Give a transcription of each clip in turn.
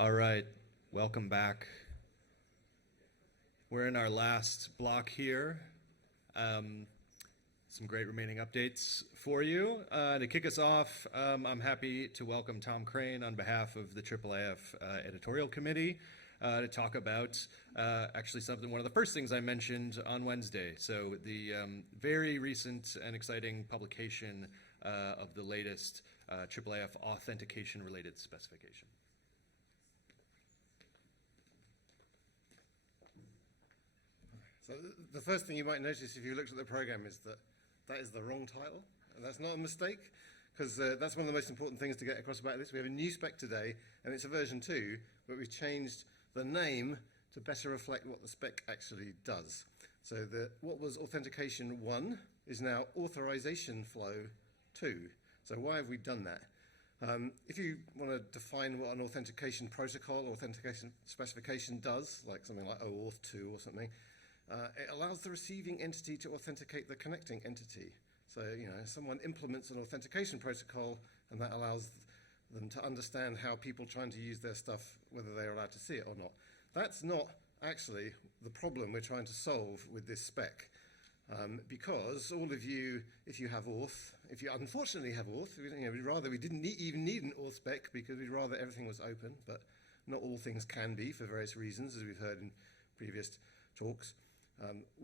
All right, welcome back. We're in our last block here. Some great remaining updates for you. To kick us off, I'm happy to welcome Tom Crane on behalf of the IIIF Editorial Committee to talk about actually one of the first things I mentioned on Wednesday. So the very recent and exciting publication of the latest IIIF authentication related specification. So the first thing you might notice if you looked at the program is that that is the wrong title. And that's not a mistake, because that's one of the most important things to get across about this. We have a new spec today, and it's a version 2, but we've changed the name to better reflect what the spec actually does. So what was authentication 1 is now authorization flow 2. So why have we done that? If you want to define what an authentication protocol or authentication specification does, like something like OAuth 2 or something, it allows the receiving entity to authenticate the connecting entity. So, someone implements an authentication protocol, and that allows them to understand how people trying to use their stuff, whether they're allowed to see it or not. That's not actually the problem we're trying to solve with this spec. Because all of you, if you have Auth, if you unfortunately have Auth, we didn't even need an Auth spec because we'd rather everything was open, but not all things can be for various reasons, as we've heard in previous talks.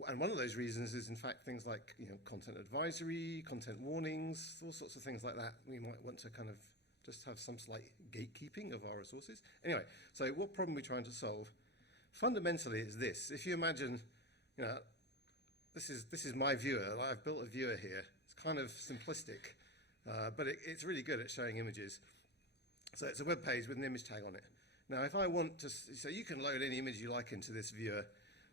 And one of those reasons is, in fact, things like content advisory, content warnings, all sorts of things like that. We might want to kind of just have some slight gatekeeping of our resources. Anyway, so what problem are we trying to solve? Fundamentally, it's this. If you imagine, this is my viewer. I've built a viewer here. It's kind of simplistic, but it's really good at showing images. So it's a web page with an image tag on it. Now, if I want to, so you can load any image you like into this viewer.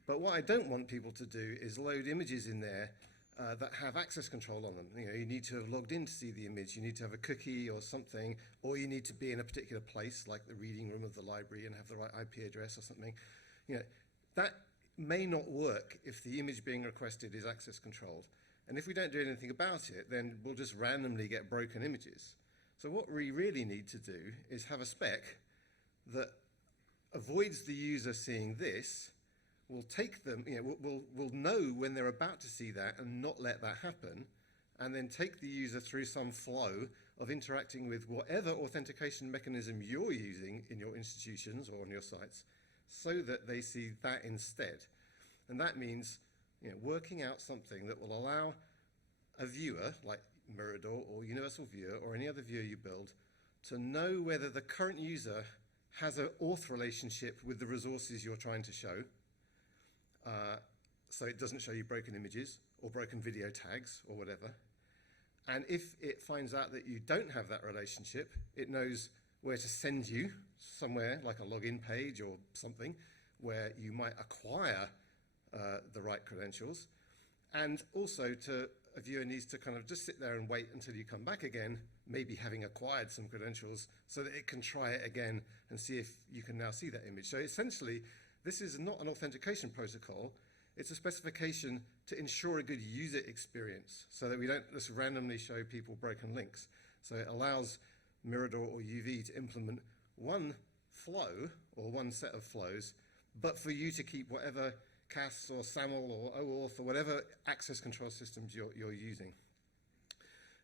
But what I don't want people to do is load images in there that have access control on them. You need to have logged in to see the image. You need to have a cookie or something, or you need to be in a particular place, like the reading room of the library, and have the right IP address or something. That may not work if the image being requested is access controlled. And if we don't do anything about it, then we'll just randomly get broken images. So what we really need to do is have a spec that avoids the user seeing this. We'll take them, we'll know when they're about to see that and not let that happen, and then take the user through some flow of interacting with whatever authentication mechanism you're using in your institutions or on your sites, so that they see that instead. And that means working out something that will allow a viewer, like Mirador or Universal Viewer or any other viewer you build, to know whether the current user has an auth relationship with the resources you're trying to show. So it doesn't show you broken images or broken video tags or whatever. And if it finds out that you don't have that relationship, it knows where to send you somewhere, like a login page or something, where you might acquire the right credentials. And also a viewer needs to kind of just sit there and wait until you come back again, maybe having acquired some credentials, so that it can try it again and see if you can now see that image. So essentially, this is not an authentication protocol. It's a specification to ensure a good user experience so that we don't just randomly show people broken links. So it allows Mirador or UV to implement one flow or one set of flows, but for you to keep whatever CAS or SAML or OAuth or whatever access control systems you're using.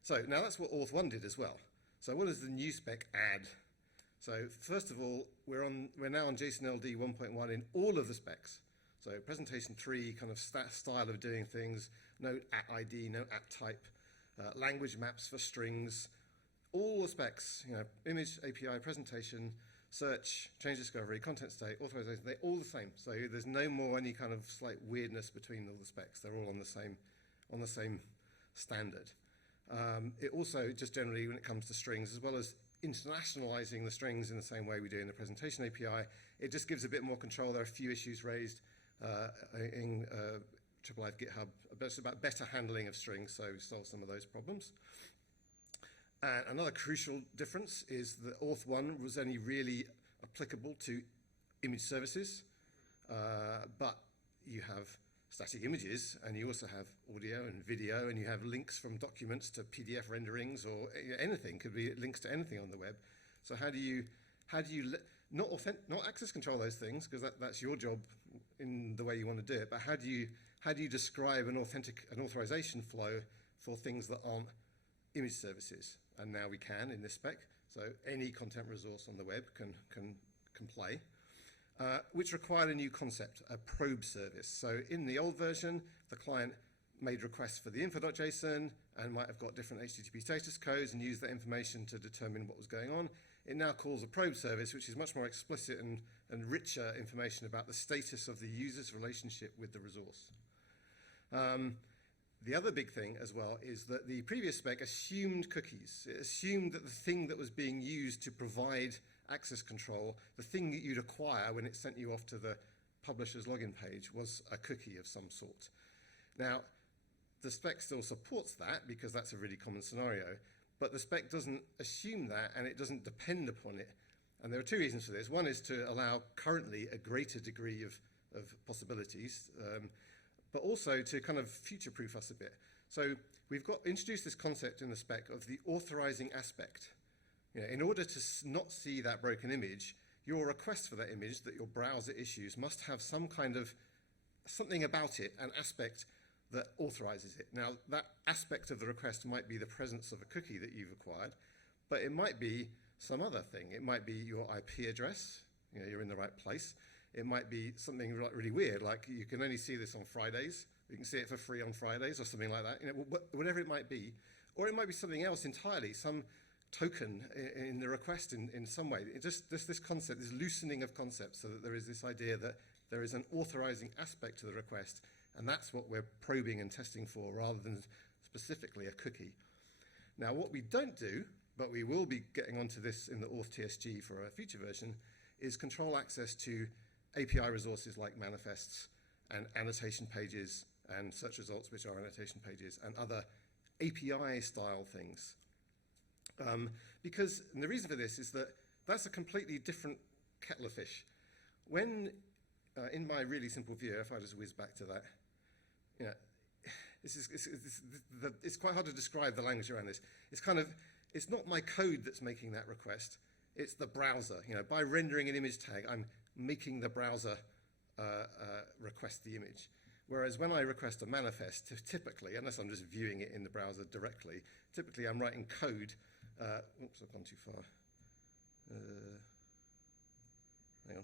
So now that's what Auth 1 did as well. So what does the new spec add? So first of all, we're now on JSON LD 1.1 in all of the specs. So presentation 3 kind of style of doing things, no @ID, no @type, language maps for strings, all the specs, image, API, presentation, search, change discovery, content state, authorization, they're all the same. So there's no more any kind of slight weirdness between all the specs. They're all on the same standard. It also, just generally when it comes to strings, as well as internationalizing the strings in the same way we do in the presentation API, it just gives a bit more control. There are a few issues raised in IIIF GitHub about better handling of strings, so we solve some of those problems. And another crucial difference is that Auth 1 was only really applicable to image services, but you have static images, and you also have audio and video, and you have links from documents to PDF renderings or anything, could be links to anything on the web. So how do you not access control those things, because that's your job in the way you want to do it, but how do you describe an authorization flow for things that aren't image services? And now we can in this spec. So any content resource on the web can play, which required a new concept, a probe service. So in the old version, the client made requests for the info.json and might have got different HTTP status codes and used that information to determine what was going on. It now calls a probe service, which is much more explicit and richer information about the status of the user's relationship with the resource. The other big thing as well is that the previous spec assumed cookies. It assumed that the thing that was being used to provide access control, the thing that you'd acquire when it sent you off to the publisher's login page, was a cookie of some sort. Now, the spec still supports that because that's a really common scenario, but the spec doesn't assume that and it doesn't depend upon it. And there are two reasons for this. One is to allow currently a greater degree of possibilities, but also to kind of future-proof us a bit. So we've introduced this concept in the spec of the authorizing aspect. You know, in order to not see that broken image, your request for that image that your browser issues must have some kind of something about it, an aspect that authorizes it. Now, that aspect of the request might be the presence of a cookie that you've acquired, but it might be some other thing. It might be your IP address, you know, you're in the right place. It might be something really weird, like you can only see this on Fridays. You can see it for free on Fridays or something like that. You know, whatever it might be. Or it might be something else entirely, some token in the request in some way. This concept, this loosening of concepts, so that there is this idea that there is an authorizing aspect to the request, and that's what we're probing and testing for rather than specifically a cookie. Now, what we don't do, but we will be getting onto this in the Auth TSG for a future version, is control access to API resources like manifests and annotation pages and search results, which are annotation pages, and other API-style things. Because and the reason for this is that that's a completely different kettle of fish. When, in my really simple view, if I just whiz back to that, you know, it's quite hard to describe the language around this. It's not my code that's making that request, it's the browser. You know, by rendering an image tag, I'm making the browser request the image. Whereas when I request a manifest, typically, unless I'm just viewing it in the browser directly, typically I'm writing code. Oops, I've gone too far. Hang on.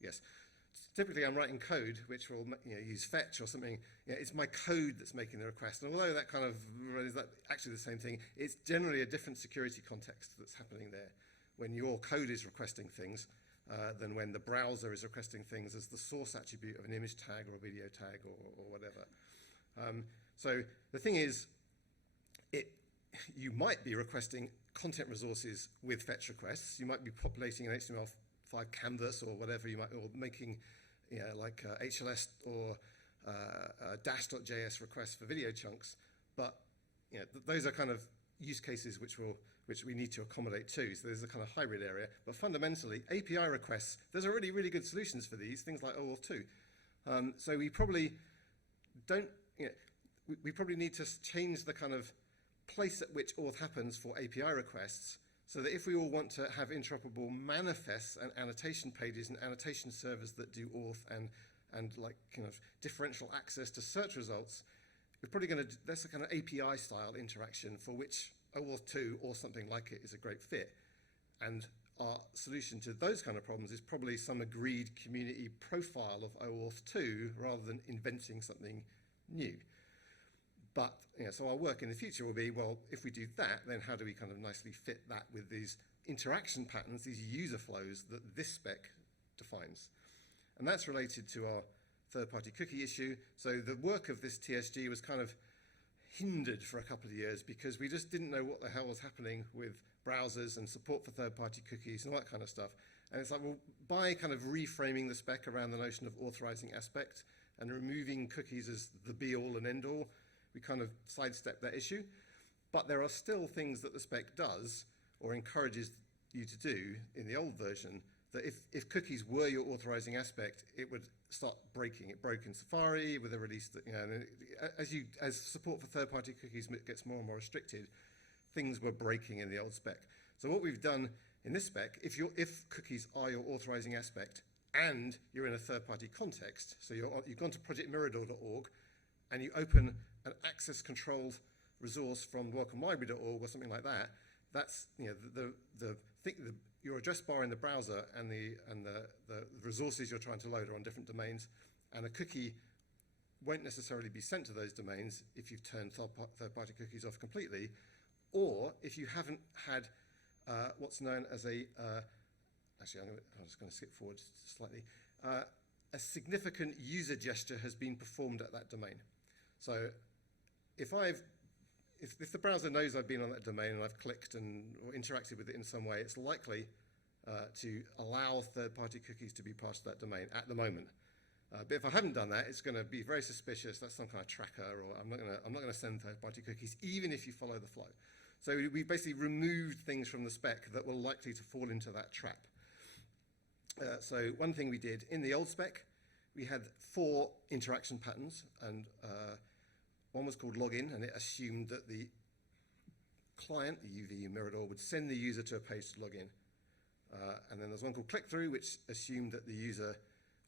Yes. Typically I'm writing code which will use fetch or something. It's my code that's making the request. And although that kind of is actually the same thing, it's generally a different security context that's happening there when your code is requesting things than when the browser is requesting things as the source attribute of an image tag or a video tag or whatever. So the thing is, you might be requesting content resources with fetch requests. You might be populating an HTML5 canvas or whatever you might, or making like HLS or dash.js requests for video chunks. But those are kind of use cases which we need to accommodate too. So there's a kind of hybrid area. But fundamentally, API requests, there's already really good solutions for these, things like OAuth 2. So we probably don't, we probably need to change the kind of place at which auth happens for API requests, so that if we all want to have interoperable manifests and annotation pages and annotation servers that do auth and like kind of differential access to search results, we're probably going to, that's a kind of API style interaction for which OAuth 2 or something like it is a great fit. And our solution to those kind of problems is probably some agreed community profile of OAuth 2 rather than inventing something new. But, so our work in the future will be, well, if we do that, then how do we kind of nicely fit that with these interaction patterns, these user flows that this spec defines? And that's related to our third-party cookie issue. So the work of this TSG was kind of hindered for a couple of years because we just didn't know what the hell was happening with browsers and support for third-party cookies and all that kind of stuff. And it's like, well, by kind of reframing the spec around the notion of authorizing aspect and removing cookies as the be-all and end-all, we kind of sidestep that issue. But there are still things that the spec does or encourages you to do in the old version that if cookies were your authorizing aspect, it would start breaking. It broke in Safari with a release that, as support for third-party cookies gets more and more restricted, things were breaking in the old spec. So what we've done in this spec, if cookies are your authorizing aspect and you're in a third-party context, so you've gone to projectmirador.org and you open an access-controlled resource from welcomelibrary.org or something like that, that's your address bar in the browser and the resources you're trying to load are on different domains, and a cookie won't necessarily be sent to those domains if you've turned third-party cookies off completely, or if you haven't had what's known as a actually, I'm just going to skip forward slightly. A significant user gesture has been performed at that domain. So if the browser knows I've been on that domain and I've clicked or interacted with it in some way, it's likely to allow third-party cookies to be passed to that domain at the moment. But if I haven't done that, it's going to be very suspicious. That's some kind of tracker, or I'm not going to send third-party cookies, even if you follow the flow. So we basically removed things from the spec that were likely to fall into that trap. So one thing we did in the old spec, we had 4 interaction patterns, and one was called login, and it assumed that the client, the UV Mirador, would send the user to a page to log in. And then there's one called click-through, which assumed that the user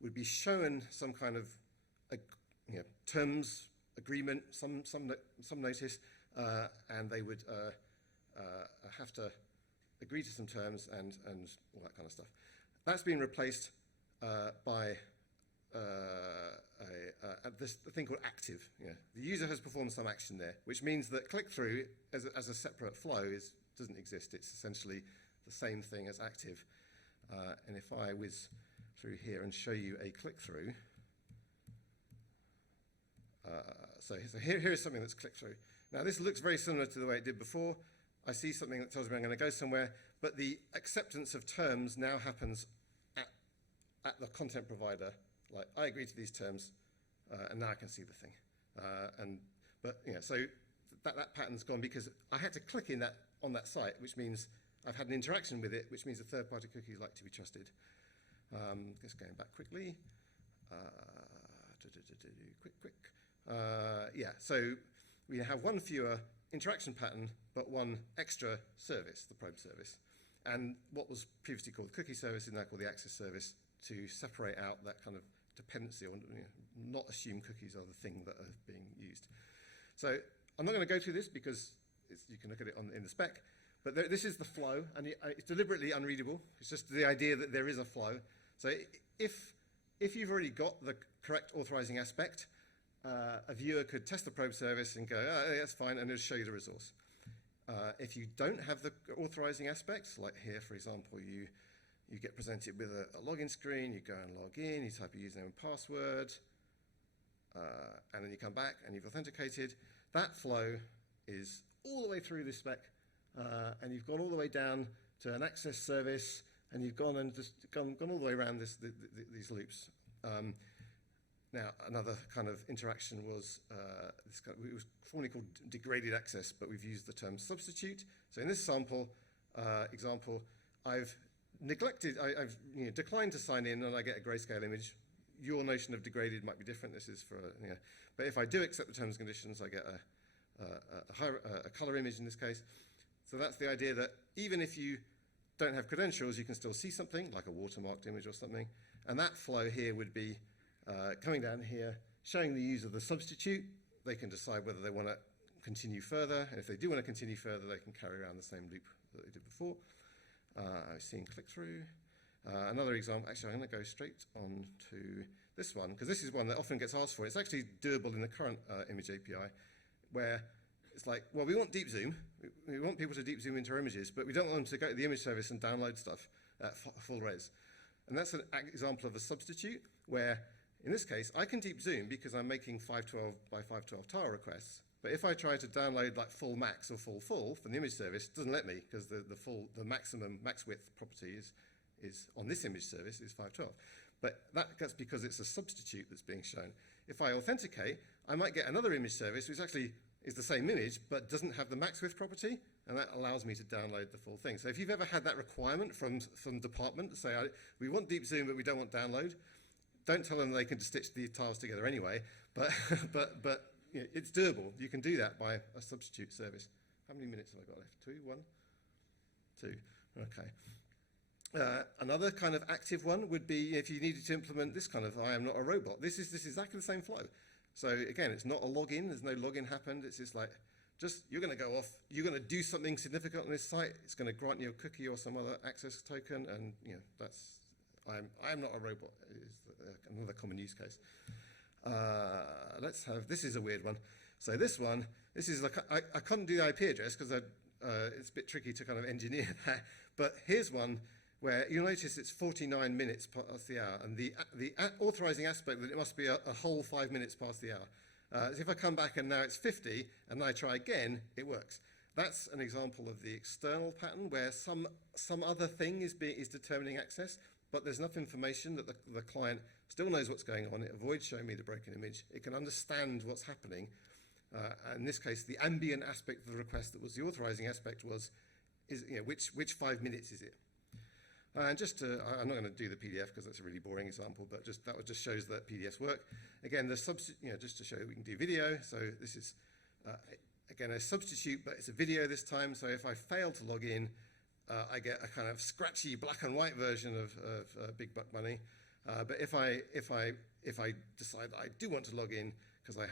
would be shown some kind of terms, agreement, some notice, and they would have to agree to some terms and all that kind of stuff. That's been replaced by this thing called active. The user has performed some action there, which means that click-through as a separate flow doesn't exist. It's essentially the same thing as active. And if I whiz through here and show you a click-through, so here is something that's click-through. Now this looks very similar to the way it did before. I see something that tells me I'm going to go somewhere, but the acceptance of terms now happens at the content provider. Like, I agree to these terms, and now I can see the thing. So that pattern's gone because I had to click on that site, which means I've had an interaction with it, which means a third-party cookie is like to be trusted. Just going back quickly. So we have one fewer interaction pattern, but one extra service, the probe service. And what was previously called the cookie service is now called the access service, to separate out that kind of dependency, or not assume cookies are the thing that are being used. So I'm not going to go through this because you can look at it in the spec, but this is the flow, and it's deliberately unreadable. It's just the idea that there is a flow. So if you've already got the correct authorizing aspect, a viewer could test the probe service and go, oh, that's fine, and it'll show you the resource. If you don't have the authorizing aspects, like here, for example, you get presented with a login screen, you go and log in, you type your username and password, and then you come back and you've authenticated. That flow is all the way through this spec, and you've gone all the way down to an access service, and you've gone all the way around these loops. Now, another kind of interaction was, it was formerly called degraded access, but we've used the term substitute. So in this example, I've declined to sign in, and I get a grayscale image. Your notion of degraded might be different. This is for, but if I do accept the terms and conditions, I get a color image in this case. So that's the idea that even if you don't have credentials, you can still see something, like a watermarked image or something. And that flow here would be coming down here, showing the user the substitute. They can decide whether they want to continue further. And if they do want to continue further, they can carry around the same loop that they did before. I've seen click-through. Another example, actually, I'm going to go straight on to this one, because this is one that often gets asked for. It's actually doable in the current image API, where it's like, well, we want deep zoom. We want people to deep zoom into our images, but we don't want them to go to the image service and download stuff at full res. And that's an example of a substitute, where, in this case, I can deep zoom because I'm making 512 by 512 tile requests. But if I try to download like full max or full from the image service, it doesn't let me, because the maximum max width property is on this image service is 512. But that's because it's a substitute that's being shown. If I authenticate, I might get another image service which actually is the same image but doesn't have the max width property, and that allows me to download the full thing. So if you've ever had that requirement from department to say, we want deep zoom but we don't want download, don't tell them they can stitch the tiles together anyway, but it's doable. You can do that by a substitute service. How many minutes have I got left? 2, 1, 2. Okay. Another kind of active one would be if you needed to implement this kind of I am not a robot. This is exactly the same flow. So again, it's not a login. There's no login happened. It's just like, you're going to go off. You're going to do something significant on this site. It's going to grant you a cookie or some other access token, and that's I am not a robot is another common use case. Let's have, this is a weird one. So this is like, I can't do the IP address because it's a bit tricky to kind of engineer that. But here's one where you'll notice it's 49 minutes past the hour, and the authorizing aspect that it must be a whole 5 minutes past the hour. So if I come back and now it's 50, and I try again, it works. That's an example of the external pattern where some other thing is determining access, but there's enough information that the client still knows what's going on. It avoids showing me the broken image. It can understand what's happening. In this case, the ambient aspect of the request that was the authorizing aspect is which 5 minutes is it? And I'm not going to do the PDF because that's a really boring example, but that just shows that PDFs work. Again, just to show that we can do video. So this is, again, a substitute, but it's a video this time. So if I fail to log in, I get a kind of scratchy black and white version of Big Buck Money. But if I decide that I do want to log in because I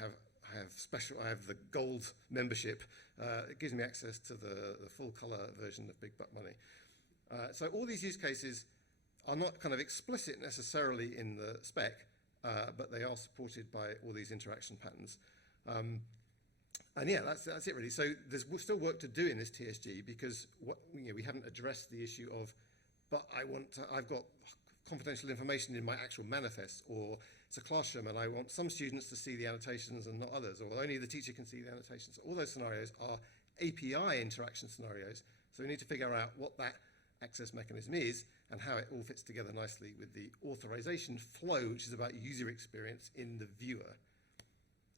have the gold membership, it gives me access to the full color version of Big Buck Money. So all these use cases are not kind of explicit necessarily in the spec, but they are supported by all these interaction patterns. And yeah, that's it really. So there's still work to do in this TSG because we haven't addressed the issue of, but I've got confidential information in my actual manifest, or it's a classroom and I want some students to see the annotations and not others, or only the teacher can see the annotations. All those scenarios are API interaction scenarios. So we need to figure out what that access mechanism is and how it all fits together nicely with the authorization flow, which is about user experience in the viewer.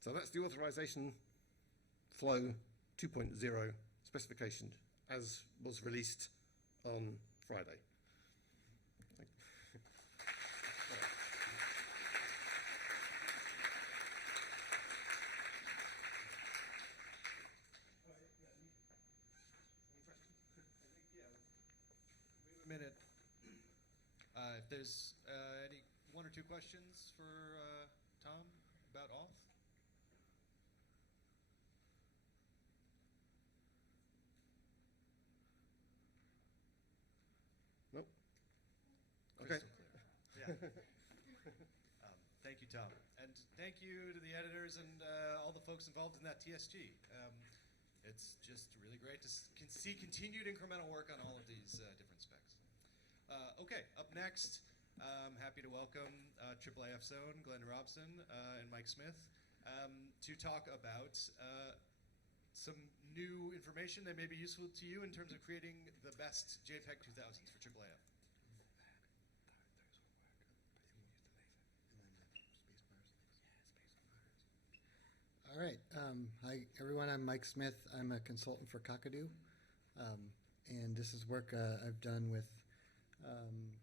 So that's the authorization flow 2.0 specification as was released on Friday. Minute. If there's any one or two questions for Tom about auth. Nope. Okay. Okay. Yeah. Thank you, Tom, and thank you to the editors and all the folks involved in that TSG. It's just really great to see continued incremental work on all of these different specs. Okay, up next, I'm happy to welcome IIIF's own Glen Robson and Mike Smith to talk about some new information that may be useful to you in terms of creating the best JPEG 2000s for IIIF. All right. Hi, everyone. I'm Mike Smith. I'm a consultant for Kakadu. And this is work I've done with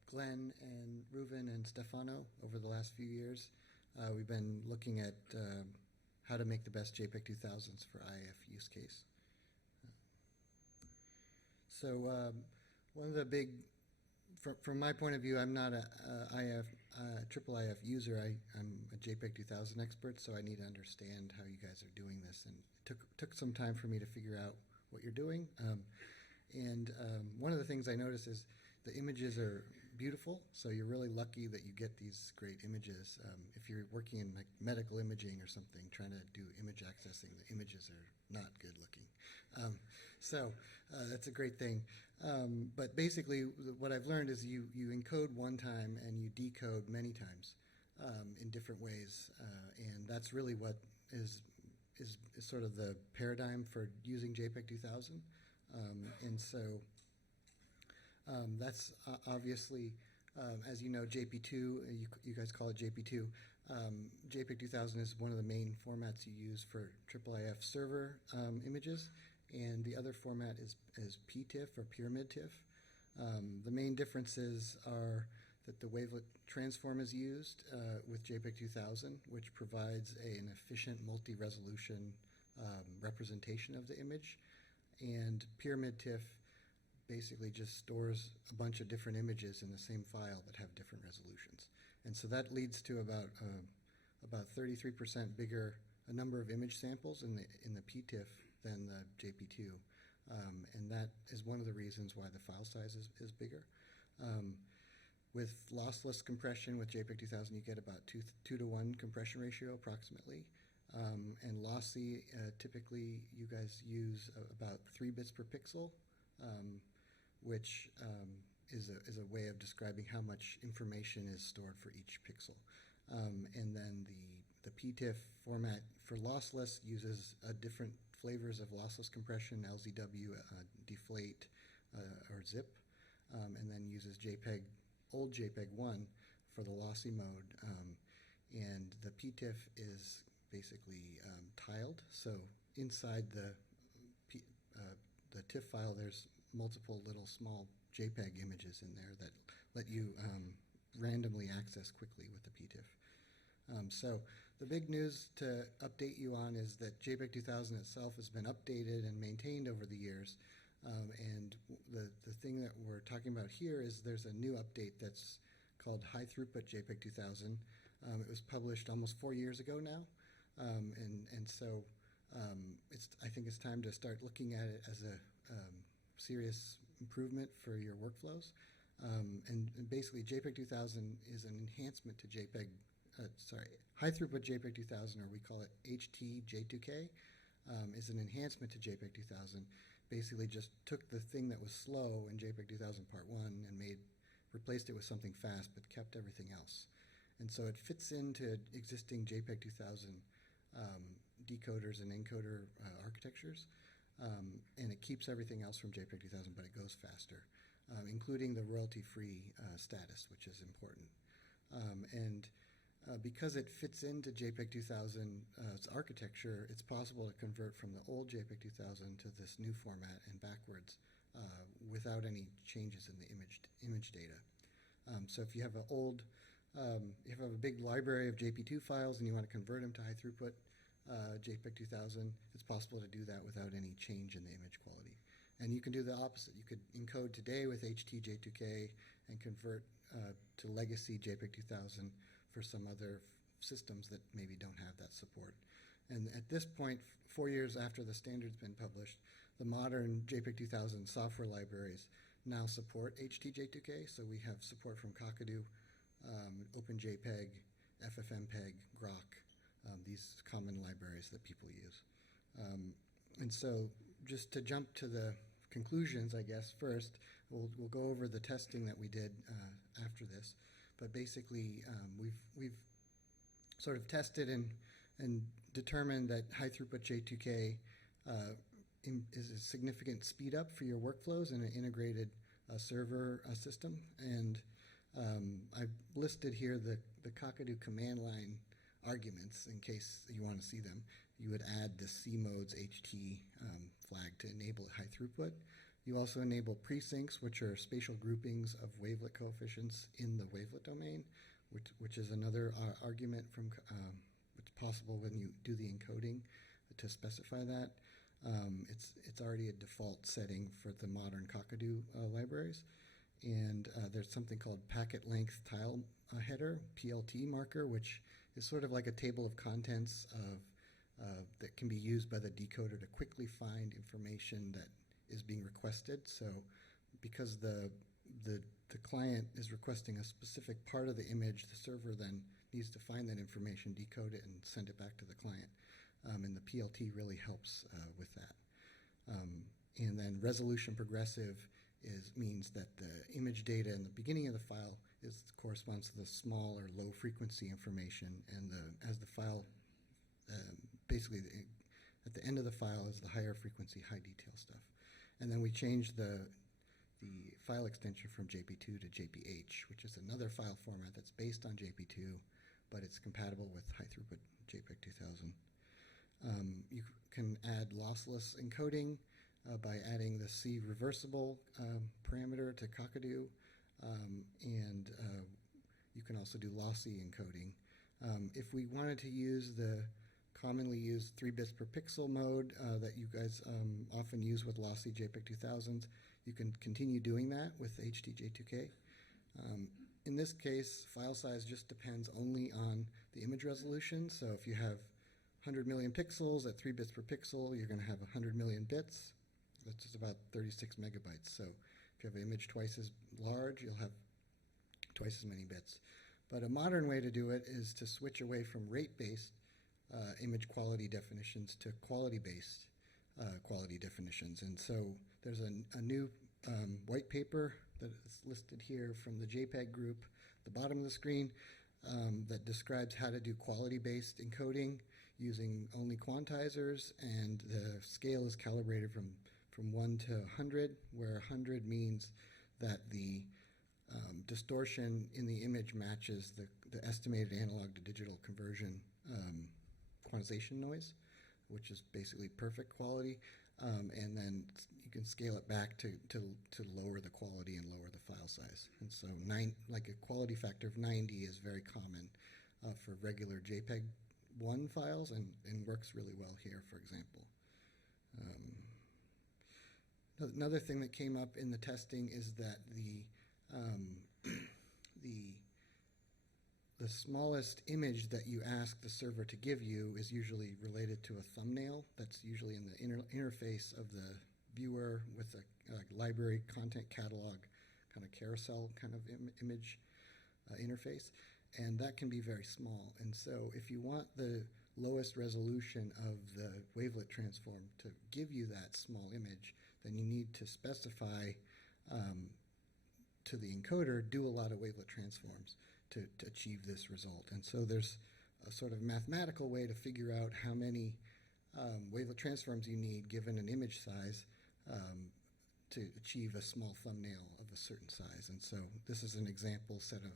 Glen and Ruven and Stefano over the last few years. We've been looking at how to make the best JPEG 2000s for IIF use case. So one of the big, from my point of view, I'm not a IIIF user. I'm a JPEG 2000 expert, so I need to understand how you guys are doing this. And it took some time for me to figure out what you're doing. One of the things I noticed is the images are beautiful, so you're really lucky that you get these great images. If you're working in like medical imaging or something, trying to do image accessing, the images are not good looking. So that's a great thing. But basically, what I've learned is you encode one time and you decode many times in different ways, and that's really what is sort of the paradigm for using JPEG 2000. And so that's obviously, as you know, JP2, you guys call it JP2. JPEG 2000 is one of the main formats you use for IIIF server images, and the other format is PTIFF or Pyramid TIFF. The main differences are that the wavelet transform is used with JPEG 2000, which provides an efficient multi-resolution representation of the image, and Pyramid TIFF basically just stores a bunch of different images in the same file that have different resolutions. And so that leads to about 33% bigger a number of image samples in the PTIF than the JP2. And that is one of the reasons why the file size is bigger. With lossless compression with JPEG 2000, you get about 2 to 1 compression ratio approximately. And lossy, typically you guys use about 3 bits per pixel, which is a way of describing how much information is stored for each pixel. And then the PTIF format for lossless uses different flavors of lossless compression, LZW, deflate, or zip, and then uses JPEG, old JPEG 1 for the lossy mode. And the PTIF is basically tiled, so inside the TIFF file there's multiple little small JPEG images in there that let you randomly access quickly with the PTIF. So the big news to update you on is that JPEG 2000 itself has been updated and maintained over the years. And the thing that we're talking about here is there's a new update that's called High Throughput JPEG 2000. It was published almost 4 years ago now. And so I think it's time to start looking at it as a serious improvement for your workflows. And basically JPEG 2000 is an enhancement to JPEG, High Throughput JPEG 2000, or we call it HT-J2K, is an enhancement to JPEG 2000. Basically just took the thing that was slow in JPEG 2000 Part 1 and replaced it with something fast but kept everything else. And so it fits into existing JPEG 2000 decoders and encoder architectures, and it keeps everything else from JPEG 2000, but it goes faster, including the royalty-free status, which is important. And because it fits into JPEG 2000's architecture, it's possible to convert from the old JPEG 2000 to this new format and backwards without any changes in the image data. So if you have if you have a big library of JP2 files and you want to convert them to high throughput JPEG 2000, it's possible to do that without any change in the image quality. And you can do the opposite. You could encode today with HT-J2K and convert to legacy JPEG 2000 for some other systems that maybe don't have that support. And at this point, 4 years after the standard's been published, the modern JPEG 2000 software libraries now support HT-J2K. So we have support from Kakadu, OpenJPEG, FFmpeg, Grok, these common libraries that people use. And so just to jump to the conclusions, I guess, first, we'll go over the testing that we did after this. But basically, we've sort of tested and determined that high throughput J2K is a significant speed up for your workflows in an integrated server system. And I've listed here the Kakadu command line arguments in case you want to see them. You would add the cmodes HT flag to enable high throughput. You also enable presyncs, which are spatial groupings of wavelet coefficients in the wavelet domain, which is another argument from it's possible when you do the encoding to specify that. It's already a default setting for the modern Kakadu libraries. And there's something called packet length tile header, PLT marker, which is sort of like a table of contents that can be used by the decoder to quickly find information that is being requested. So because the client is requesting a specific part of the image, the server then needs to find that information, decode it, and send it back to the client. And the PLT really helps with that. And then resolution progressive means that the image data in the beginning of the file corresponds to the small or low frequency information, and as the file basically at the end of the file is the higher frequency, high detail stuff. And then we changed the file extension from JP2 to JPH, which is another file format that's based on JP2, but it's compatible with high throughput JPEG 2000. You can add lossless encoding by adding the C reversible parameter to Kakadu, and you can also do lossy encoding. If we wanted to use the commonly used 3 bits per pixel mode that you guys often use with lossy JPEG 2000s. You can continue doing that with HTJ2K. In this case, file size just depends only on the image resolution. So if you have 100 million pixels at 3 bits per pixel, you're going to have 100 million bits. That's just about 36 megabytes. So if you have an image twice as large, you'll have twice as many bits. But a modern way to do it is to switch away from rate-based image quality definitions to quality-based quality definitions. And so there's a new white paper that is listed here from the JPEG group, the bottom of the screen, that describes how to do quality-based encoding using only quantizers, and the scale is calibrated from 1 to 100, where 100 means that the distortion in the image matches the estimated analog to digital conversion quantization noise, which is basically perfect quality. And then you can scale it back to lower the quality and lower the file size. And so like a quality factor of 90 is very common for regular JPEG 1 files, and works really well here, for example. Another thing that came up in the testing is that the smallest image that you ask the server to give you is usually related to a thumbnail that's usually in the interface of the viewer with a library content catalog kind of carousel kind of image interface, and that can be very small. And so if you want the lowest resolution of the wavelet transform to give you that small image, then you need to specify to the encoder, do a lot of wavelet transforms to achieve this result. And so there's a sort of mathematical way to figure out how many wavelet transforms you need given an image size to achieve a small thumbnail of a certain size. And so this is an example set of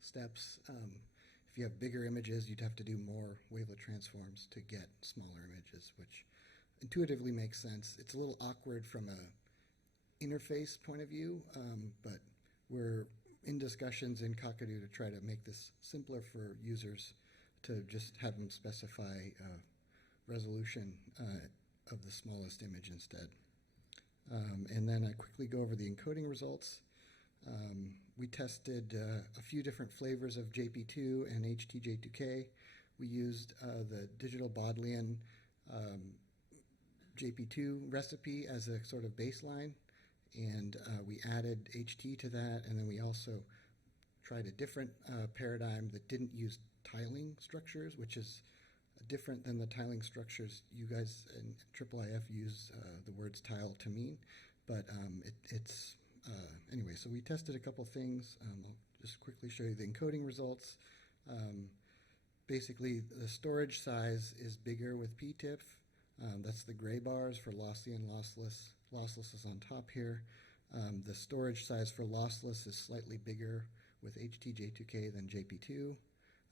steps. If you have bigger images, you'd have to do more wavelet transforms to get smaller images, which intuitively makes sense. It's a little awkward from a interface point of view, but we're in discussions in Kakadu to try to make this simpler for users to just have them specify resolution of the smallest image instead. And then I quickly go over the encoding results. We tested a few different flavors of JP2 and HTJ2K. We used the digital Bodleian JP2 recipe as a sort of baseline, and we added HT to that, and then we also tried a different paradigm that didn't use tiling structures, which is different than the tiling structures you guys in IIIF use the words tile to mean, but anyway, so we tested a couple things. I'll just quickly show you the encoding results. Basically, the storage size is bigger with PTIF. That's the gray bars for lossy and lossless. Lossless is on top here. The storage size for lossless is slightly bigger with HTJ2K than JP2.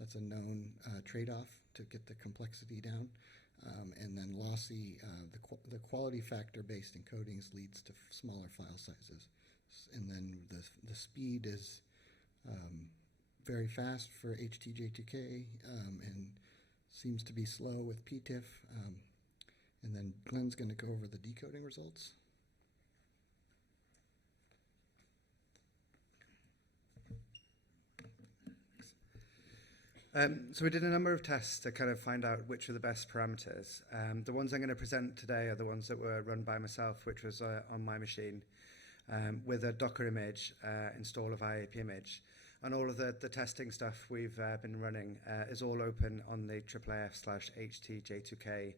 That's a known trade-off to get the complexity down. And then lossy, the quality factor-based encodings leads to smaller file sizes. And then the speed is very fast for HTJ2K and seems to be slow with PTIF. And then Glen's going to go over the decoding results. So we did a number of tests to kind of find out which are the best parameters. The ones I'm going to present today are the ones that were run by myself, which was on my machine, with a Docker image, install of IIIF image. And all of the testing stuff we've been running is all open on the IIIF/HTJ2K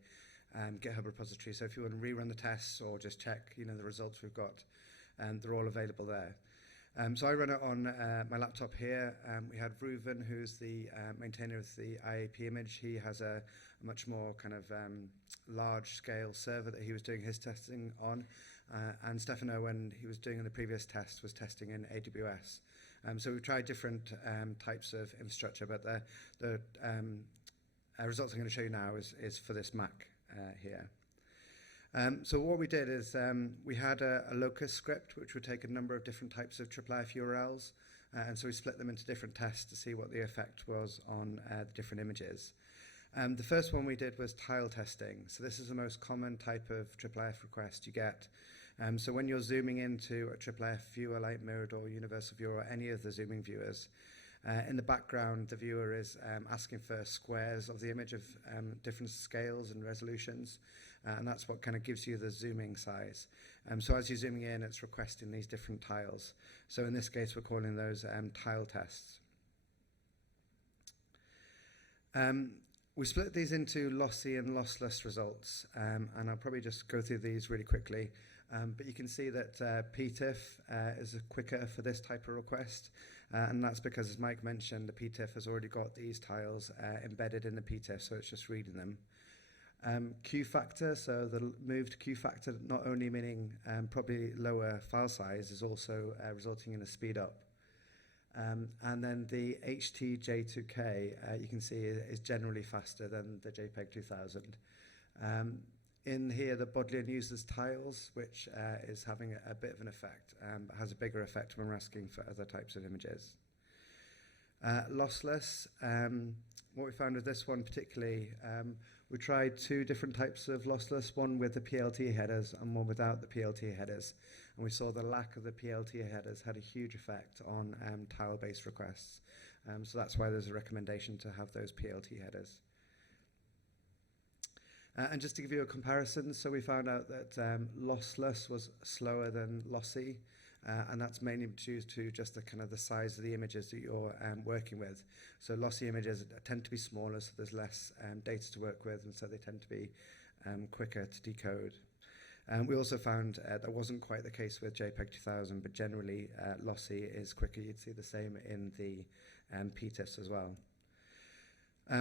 GitHub repository. So if you want to rerun the tests or just check, the results we've got, they're all available there. So I run it on my laptop here. We had Ruven, who's the maintainer of the IIIF image. He has a much more kind of large-scale server that he was doing his testing on. And Stefano, when he was doing the previous test, was testing in AWS. So we've tried different types of infrastructure, but the results I'm going to show you now is for this Mac here. So what we did is we had a locus script which would take a number of different types of IIIF URLs, and so we split them into different tests to see what the effect was on the different images. The first one we did was tile testing. So this is the most common type of IIIF request you get. So when you're zooming into a IIIF viewer like Mirador, Universal Viewer, or any of the zooming viewers, in the background, the viewer is asking for squares of the image of different scales and resolutions, and that's what kind of gives you the zooming size. So as you're zooming in, it's requesting these different tiles. So in this case, we're calling those tile tests. We split these into lossy and lossless results, and I'll probably just go through these really quickly. But you can see that PTIF is quicker for this type of request, and that's because, as Mike mentioned, the PTIF has already got these tiles embedded in the PTIF, so it's just reading them. Q factor, so the moved Q factor, not only meaning probably lower file size, is also resulting in a speed up. And then the HTJ2K, you can see, is generally faster than the JPEG 2000. In here, the Bodleian uses tiles, which is having a bit of an effect, but has a bigger effect when we're asking for other types of images. Lossless, what we found with this one particularly, we tried two different types of lossless, one with the PLT headers and one without the PLT headers. And we saw the lack of the PLT headers had a huge effect on tile-based requests. So that's why there's a recommendation to have those PLT headers. And just to give you a comparison, so we found out that lossless was slower than lossy, and that's mainly due to just the kind of the size of the images that you're working with. So lossy images tend to be smaller, so there's less data to work with, and so they tend to be quicker to decode. We also found that wasn't quite the case with JPEG 2000, but generally lossy is quicker. You'd see the same in the PTIFs as well.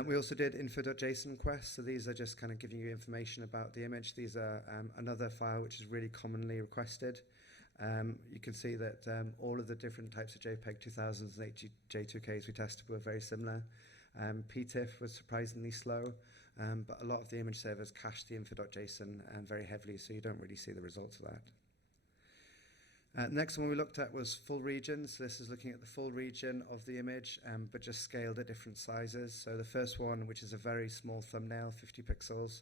We also did info.json requests, so these are just kind of giving you information about the image. These are another file which is really commonly requested. You can see that all of the different types of JPEG 2000s and J2Ks we tested were very similar. PTIF was surprisingly slow, but a lot of the image servers cache the info.json very heavily, so you don't really see the results of that. Next one we looked at was full regions. So this is looking at the full region of the image, but just scaled at different sizes. So the first one, which is a very small thumbnail, 50 pixels.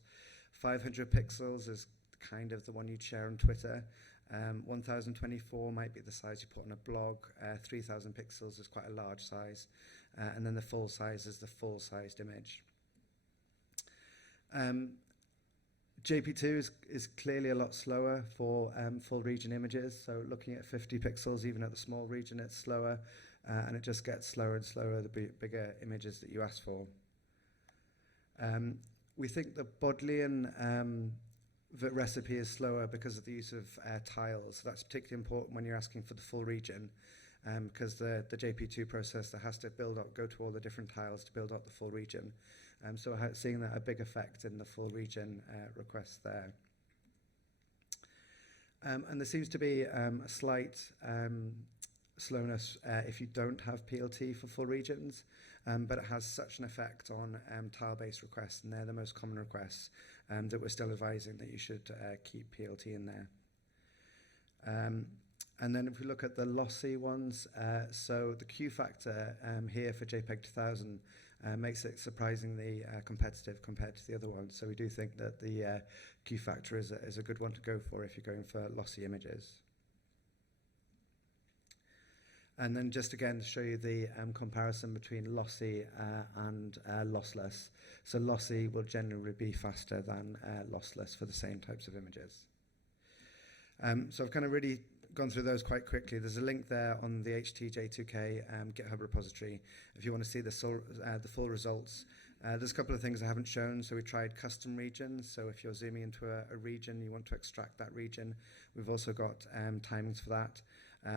500 pixels is kind of the one you'd share on Twitter. 1024 might be the size you put on a blog. 3000 pixels is quite a large size. And then the full size is the full-sized image. JP2 is clearly a lot slower for full region images. So looking at 50 pixels, even at the small region, it's slower. And it just gets slower and slower the bigger images that you ask for. We think the Bodleian recipe is slower because of the use of tiles. So that's particularly important when you're asking for the full region, because the JP2 processor has to go to all the different tiles to build up the full region. So we're seeing that a big effect in the full region request there. And there seems to be a slight slowness if you don't have PLT for full regions, but it has such an effect on tile-based requests, and they're the most common requests, that we're still advising that you should keep PLT in there. And then if we look at the lossy ones, so the Q factor here for JPEG 2000 makes it surprisingly competitive compared to the other ones. So we do think that the Q factor is a good one to go for if you're going for lossy images. And then just again to show you the comparison between lossy and lossless. So lossy will generally be faster than lossless for the same types of images. So I've kind of really gone through those quite quickly. There's a link there on the HTJ2K GitHub repository if you want to see the full results. There's a couple of things I haven't shown. So we tried custom regions. So if you're zooming into a region, you want to extract that region. We've also got timings for that.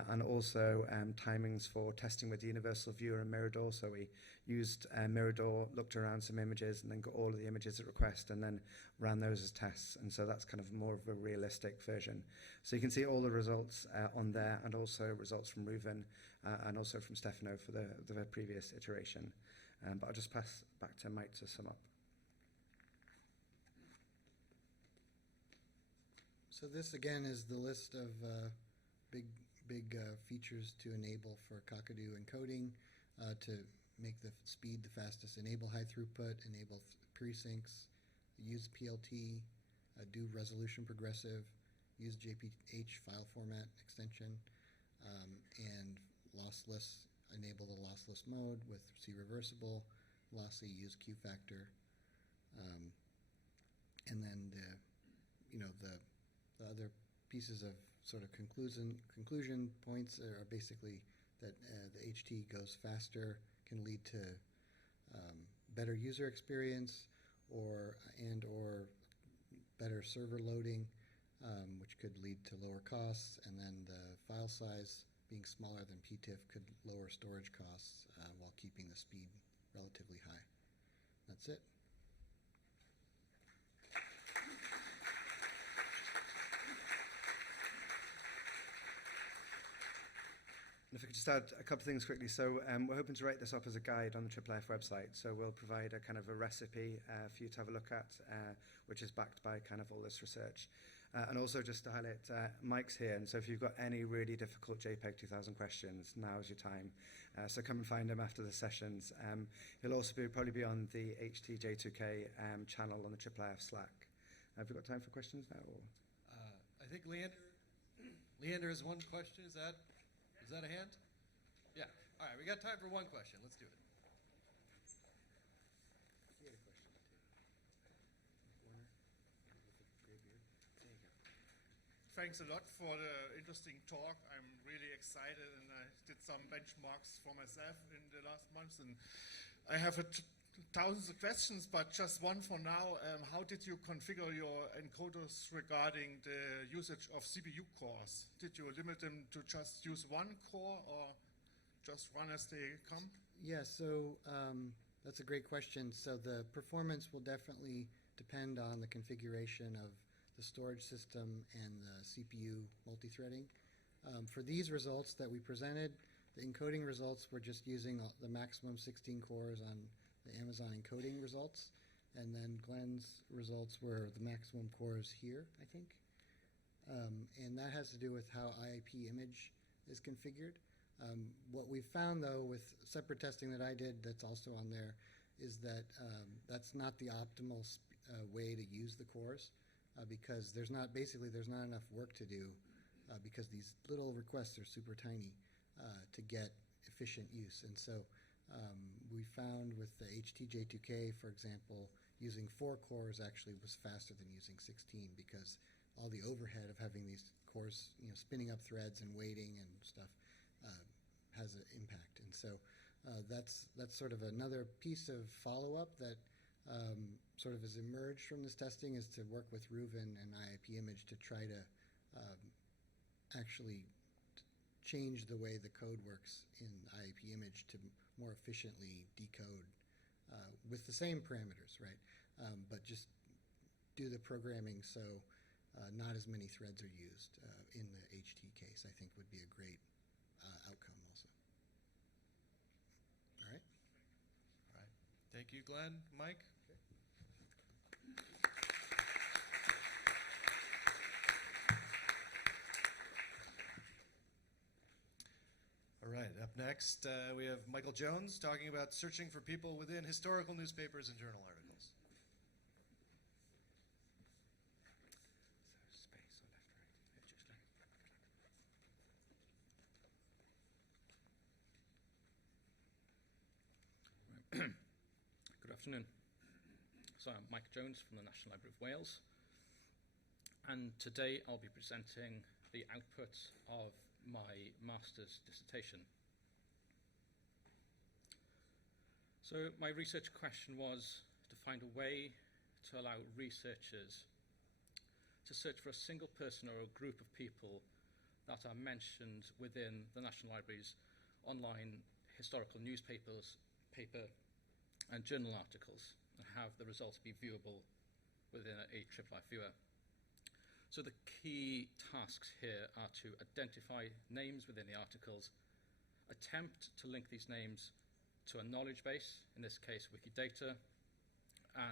And also timings for testing with the Universal Viewer and Mirador. So we used Mirador, looked around some images, and then got all of the images at request, and then ran those as tests. And so that's kind of more of a realistic version. So you can see all the results on there, and also results from Ruven, and also from Stefano for the previous iteration. But I'll just pass back to Mike to sum up. So this, again, is the list of big features to enable for Kakadu encoding to make the speed the fastest, enable high throughput, enable precincts, use PLT, do resolution progressive, use JPH file format extension, and lossless, enable the lossless mode with C reversible, lossy, use Q factor, and then the other pieces of sort of conclusion points are basically that the HT goes faster, can lead to better user experience, or better server loading, which could lead to lower costs, and then the file size being smaller than PTIF could lower storage costs while keeping the speed relatively high. That's it. If I could just add a couple of things quickly. So we're hoping to write this up as a guide on the IIIF website. So we'll provide a kind of a recipe for you to have a look at, which is backed by kind of all this research. And also just to highlight, Mike's here. And so if you've got any really difficult JPEG 2000 questions, now's your time. So come and find him after the sessions. He'll also probably be on the HTJ2K channel on the IIIF Slack. Have we got time for questions now? Or? I think Leander has one question. Is that a hand? Yeah. All right, we got time for one question. Let's do it. Thanks a lot for the interesting talk. I'm really excited, and I did some benchmarks for myself in the last months, and I have thousands of questions, but just one for now. How did you configure your encoders regarding the usage of CPU cores? Did you limit them to just use one core, or just run as they come? Yeah, so that's a great question. So the performance will definitely depend on the configuration of the storage system and the CPU multi-threading. For these results that we presented, the encoding results were just using the maximum 16 cores on the Amazon encoding results, and then Glen's results were the maximum cores here, I think. And that has to do with how IIP image is configured. What we found, though, with separate testing that I did that's also on there, is that that's not the optimal way to use the cores, because there's not enough work to do, because these little requests are super tiny to get efficient use. And so we found with the HTJ2K, for example, using 4 cores actually was faster than using 16, because all the overhead of having these cores, spinning up threads and waiting and stuff has an impact. And so that's sort of another piece of follow-up that sort of has emerged from this testing, is to work with Ruven and IIP image to try to actually change the way the code works in IIP image to more efficiently decode with the same parameters, right? But just do the programming so not as many threads are used in the HT case, I think would be a great outcome also. All right. All right. Thank you, Glen. Mike? All right, up next, we have Michael Jones talking about searching for people within historical newspapers and journal articles. Good afternoon. So I'm Mike Jones from the National Library of Wales, and today I'll be presenting the output of my master's dissertation. So my research question was to find a way to allow researchers to search for a single person or a group of people that are mentioned within the National Library's online historical newspapers, paper and journal articles, and have the results be viewable within a IIIF viewer. So the key tasks here are to identify names within the articles, attempt to link these names to a knowledge base, in this case Wikidata,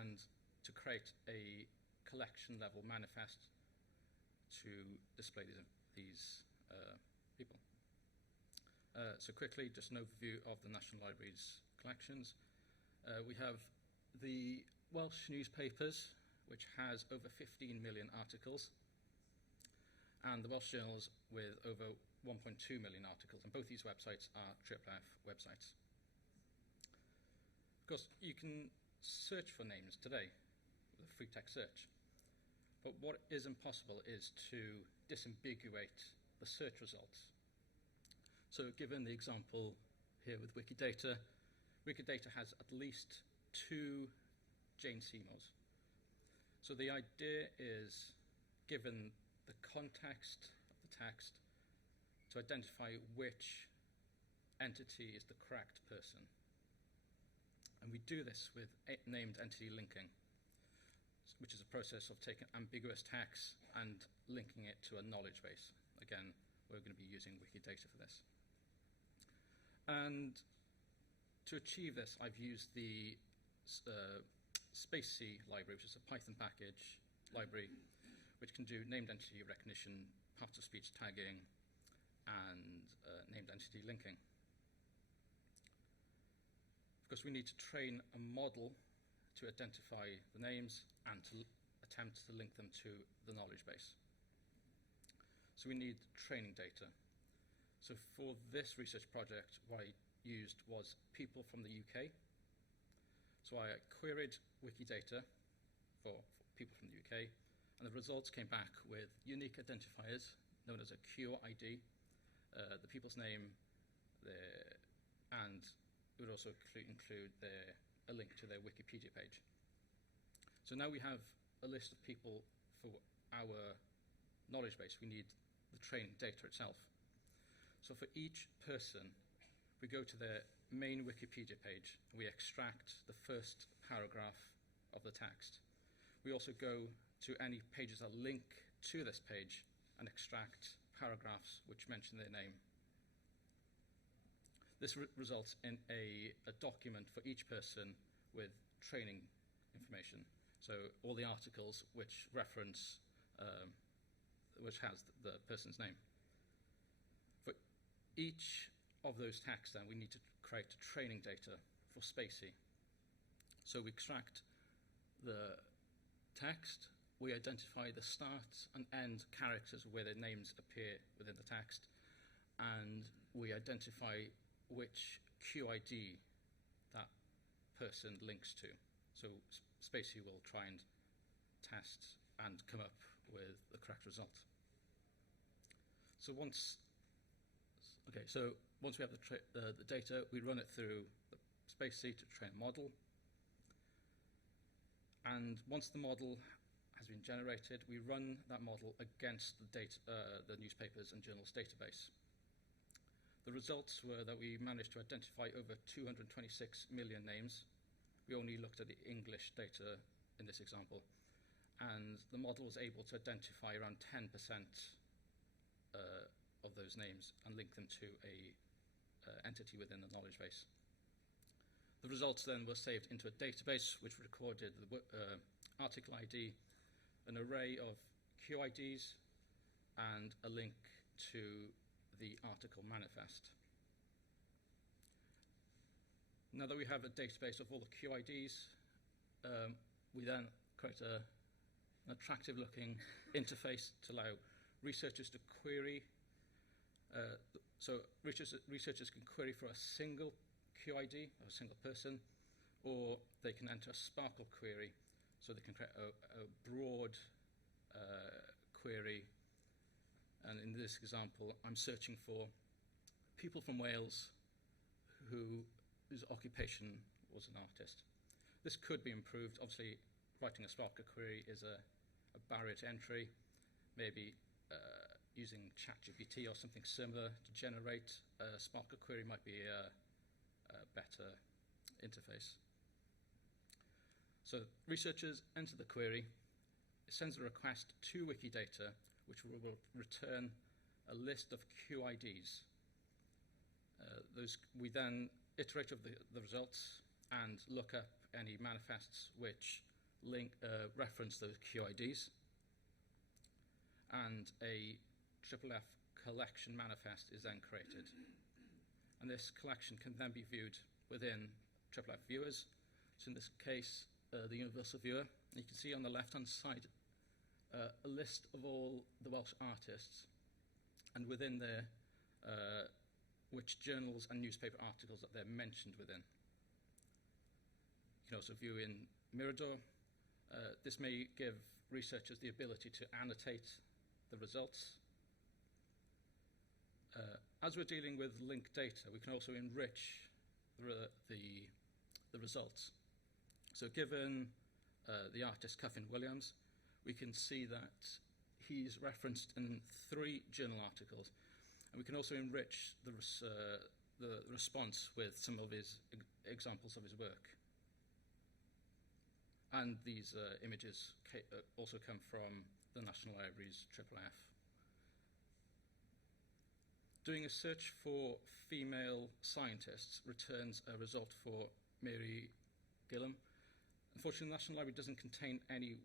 and to create a collection level manifest to display these people. So quickly, just an overview of the National Library's collections. We have the Welsh newspapers, which has over 15 million articles, and the Welsh journals with over 1.2 million articles, and both these websites are IIIF websites. Of course, you can search for names today with a free text search, but what is impossible is to disambiguate the search results. So given the example here with Wikidata, Wikidata has at least 2 Jane Seymours. So the idea is, given the context of the text, to identify which entity is the correct person. And we do this with named entity linking, which is a process of taking ambiguous text and linking it to a knowledge base. Again, we're going to be using Wikidata for this. And to achieve this, I've used the Spacey library, which is a Python package library, which can do named entity recognition, parts of speech tagging, and named entity linking. Of course, we need to train a model to identify the names and to attempt to link them to the knowledge base. So we need training data. So for this research project, what I used was people from the UK. So I queried Wikidata for people from the UK, and the results came back with unique identifiers known as a QID, the people's name, and it would also include a link to their Wikipedia page. So now we have a list of people for our knowledge base. We need the training data itself. So for each person, we go to their main Wikipedia page, and we extract the first paragraph of the text. We also go to any pages that link to this page and extract paragraphs which mention their name. This results in a document for each person with training information. So all the articles which reference, which has the person's name. For each of those texts, then, we need to create training data for Spacey. So we extract the text, we identify the start and end characters where their names appear within the text, and we identify which QID that person links to. So Spacey will try and test and come up with the correct result. So once we have the data, we run it through the Spacey to train a model. And once the model has been generated, we run that model against the newspapers and journals database. The results were that we managed to identify over 226 million names. We only looked at the English data in this example, and the model was able to identify around 10% of those names and link them to a entity within the knowledge base. The results then were saved into a database which recorded the article ID, an array of QIDs, and a link to the article manifest. Now that we have a database of all the QIDs, we then create an attractive looking interface to allow researchers to query. So researchers can query for a single QID, or a single person, or they can enter a Sparkle query, so they can create a broad query. And in this example, I'm searching for people from Wales whose occupation was an artist. This could be improved. Obviously, writing a Sparkle query is a barrier to entry. Maybe using ChatGPT or something similar to generate a Sparkle query might be a better interface. So researchers enter the query, it sends a request to Wikidata, which will return a list of QIDs. We then iterate over the results and look up any manifests which reference those QIDs. And a IIIF collection manifest is then created. And this collection can then be viewed within IIIF viewers. So in this case, the universal viewer. You can see on the left-hand side a list of all the Welsh artists, and within there, which journals and newspaper articles that they're mentioned within. You can also view in Mirador. This may give researchers the ability to annotate the results. As we're dealing with linked data, we can also enrich the results. So given the artist Cuffin Williams, we can see that he's referenced in 3 journal articles, and we can also enrich the response with some of his examples of his work. And these images also come from the National Library's IIIF. Doing a search for female scientists returns a result for Mary Gillam. Unfortunately, the National Library doesn't contain any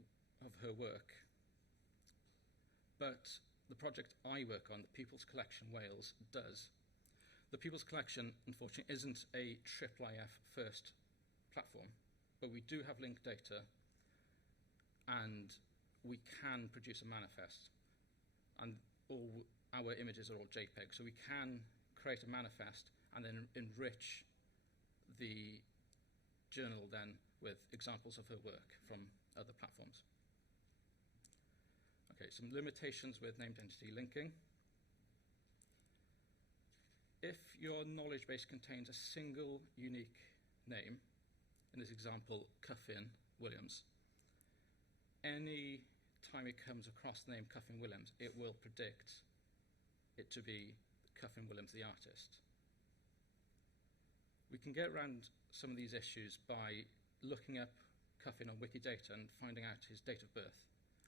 of her work, but the project I work on, the People's Collection Wales, does. The People's Collection, unfortunately, isn't a IIIF first platform, but we do have linked data, and we can produce a manifest, and all our images are all JPEG, so we can create a manifest and then enrich the journal then with examples of her work from other platforms. Okay, some limitations with named entity linking. If your knowledge base contains a single unique name, in this example, Cuffin Williams, any time it comes across the name Cuffin Williams, it will predict it to be Cuffin Williams, the artist. We can get around some of these issues by looking up Cuffin on Wikidata and finding out his date of birth.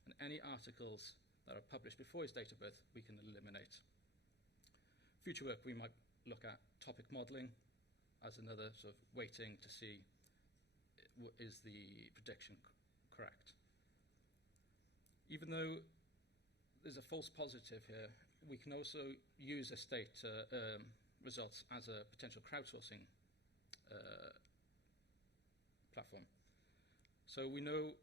And any articles that are published before his date of birth, we can eliminate. Future work, we might look at topic modelling as another sort of waiting to see is the prediction correct. Even though there's a false positive here, we can also use this data results as a potential crowdsourcing platform. So we know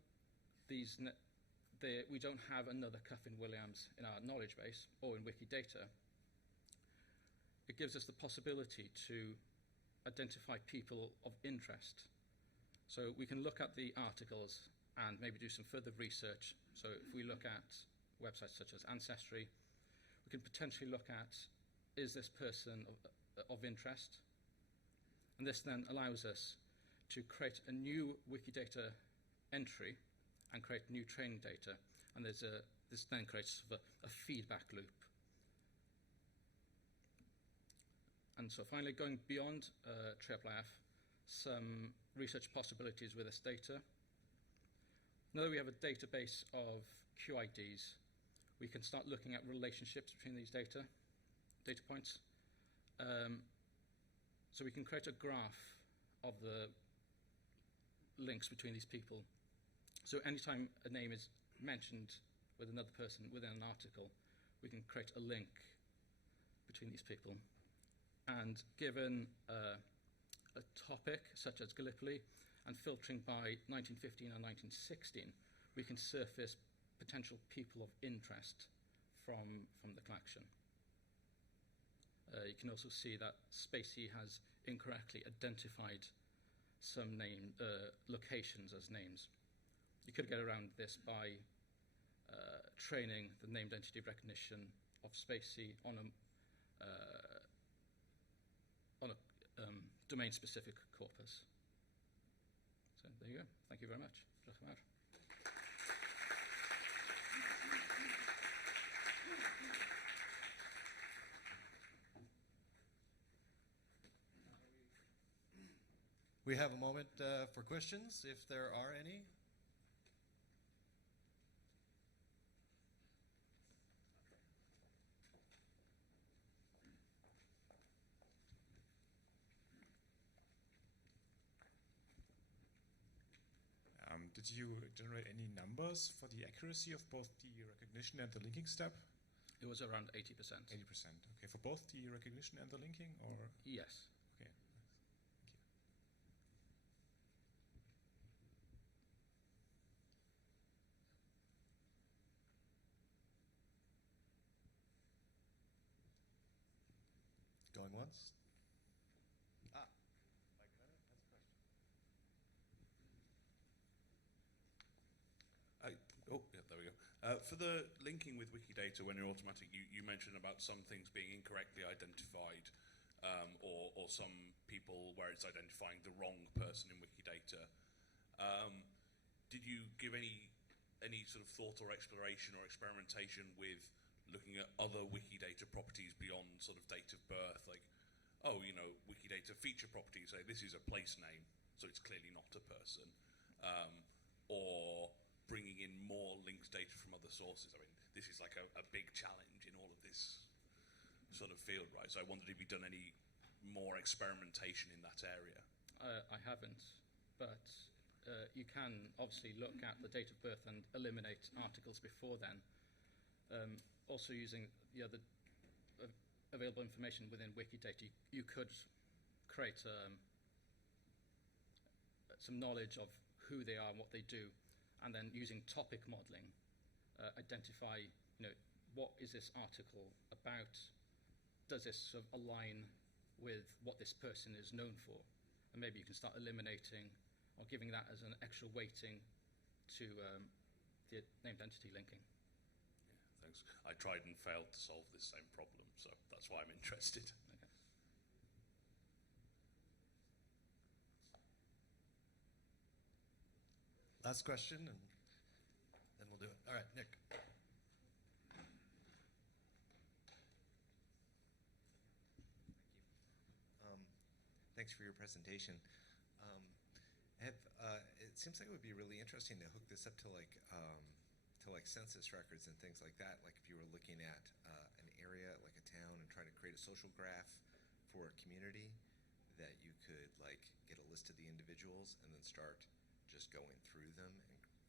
we don't have another Cuffin Williams in our knowledge base or in Wikidata. It gives us the possibility to identify people of interest. So we can look at the articles and maybe do some further research. So if we look at websites such as Ancestry, we can potentially look at, is this person of interest? And this then allows us to create a new Wikidata entry and create new training data. And this then creates sort of a feedback loop. And so finally, going beyond IIIF, some research possibilities with this data. Now that we have a database of QIDs, we can start looking at relationships between these data points. So we can create a graph of the links between these people. So anytime a name is mentioned with another person within an article, we can create a link between these people. And given a topic such as Gallipoli and filtering by 1915 and 1916, we can surface potential people of interest from the collection. You can also see that Spacey has incorrectly identified some locations as names. You could get around this by training the named entity recognition of Spacey on a domain-specific corpus. So there you go. Thank you very much. We have a moment for questions, if there are any. Did you generate any numbers for the accuracy of both the recognition and the linking step? It was around 80%. 80%. Okay, for both the recognition and the linking, or? Yes. Okay. Thank you. once. Mike Bennett has a question. There we go. For the linking with Wikidata when you're automatic, you mentioned about some things being incorrectly identified, or some people where it's identifying the wrong person in Wikidata. Did you give any sort of thought or exploration or experimentation with looking at other Wikidata properties beyond sort of date of birth, like, Wikidata feature properties say this is a place name, so it's clearly not a person, or bringing in more linked data from other sources? I mean, this is like a big challenge in all of this sort of field, right? So I wondered if you'd done any more experimentation in that area. I haven't, but you can obviously look at the date of birth and eliminate articles before then. Also using the other available information within Wikidata, you could create some knowledge of who they are and what they do, and then using topic modeling, identify, what is this article about? Does this sort of align with what this person is known for? And maybe you can start eliminating or giving that as an extra weighting to the named entity linking. Yeah, thanks. I tried and failed to solve this same problem, so that's why I'm interested. Okay. Last question, and then we'll do it. All right, Nick. Thanks for your presentation. It seems like it would be really interesting to hook this up to like census records and things like that. Like if you were looking at an area, like a town, and trying to create a social graph for a community, that you could like get a list of the individuals and then start just going through them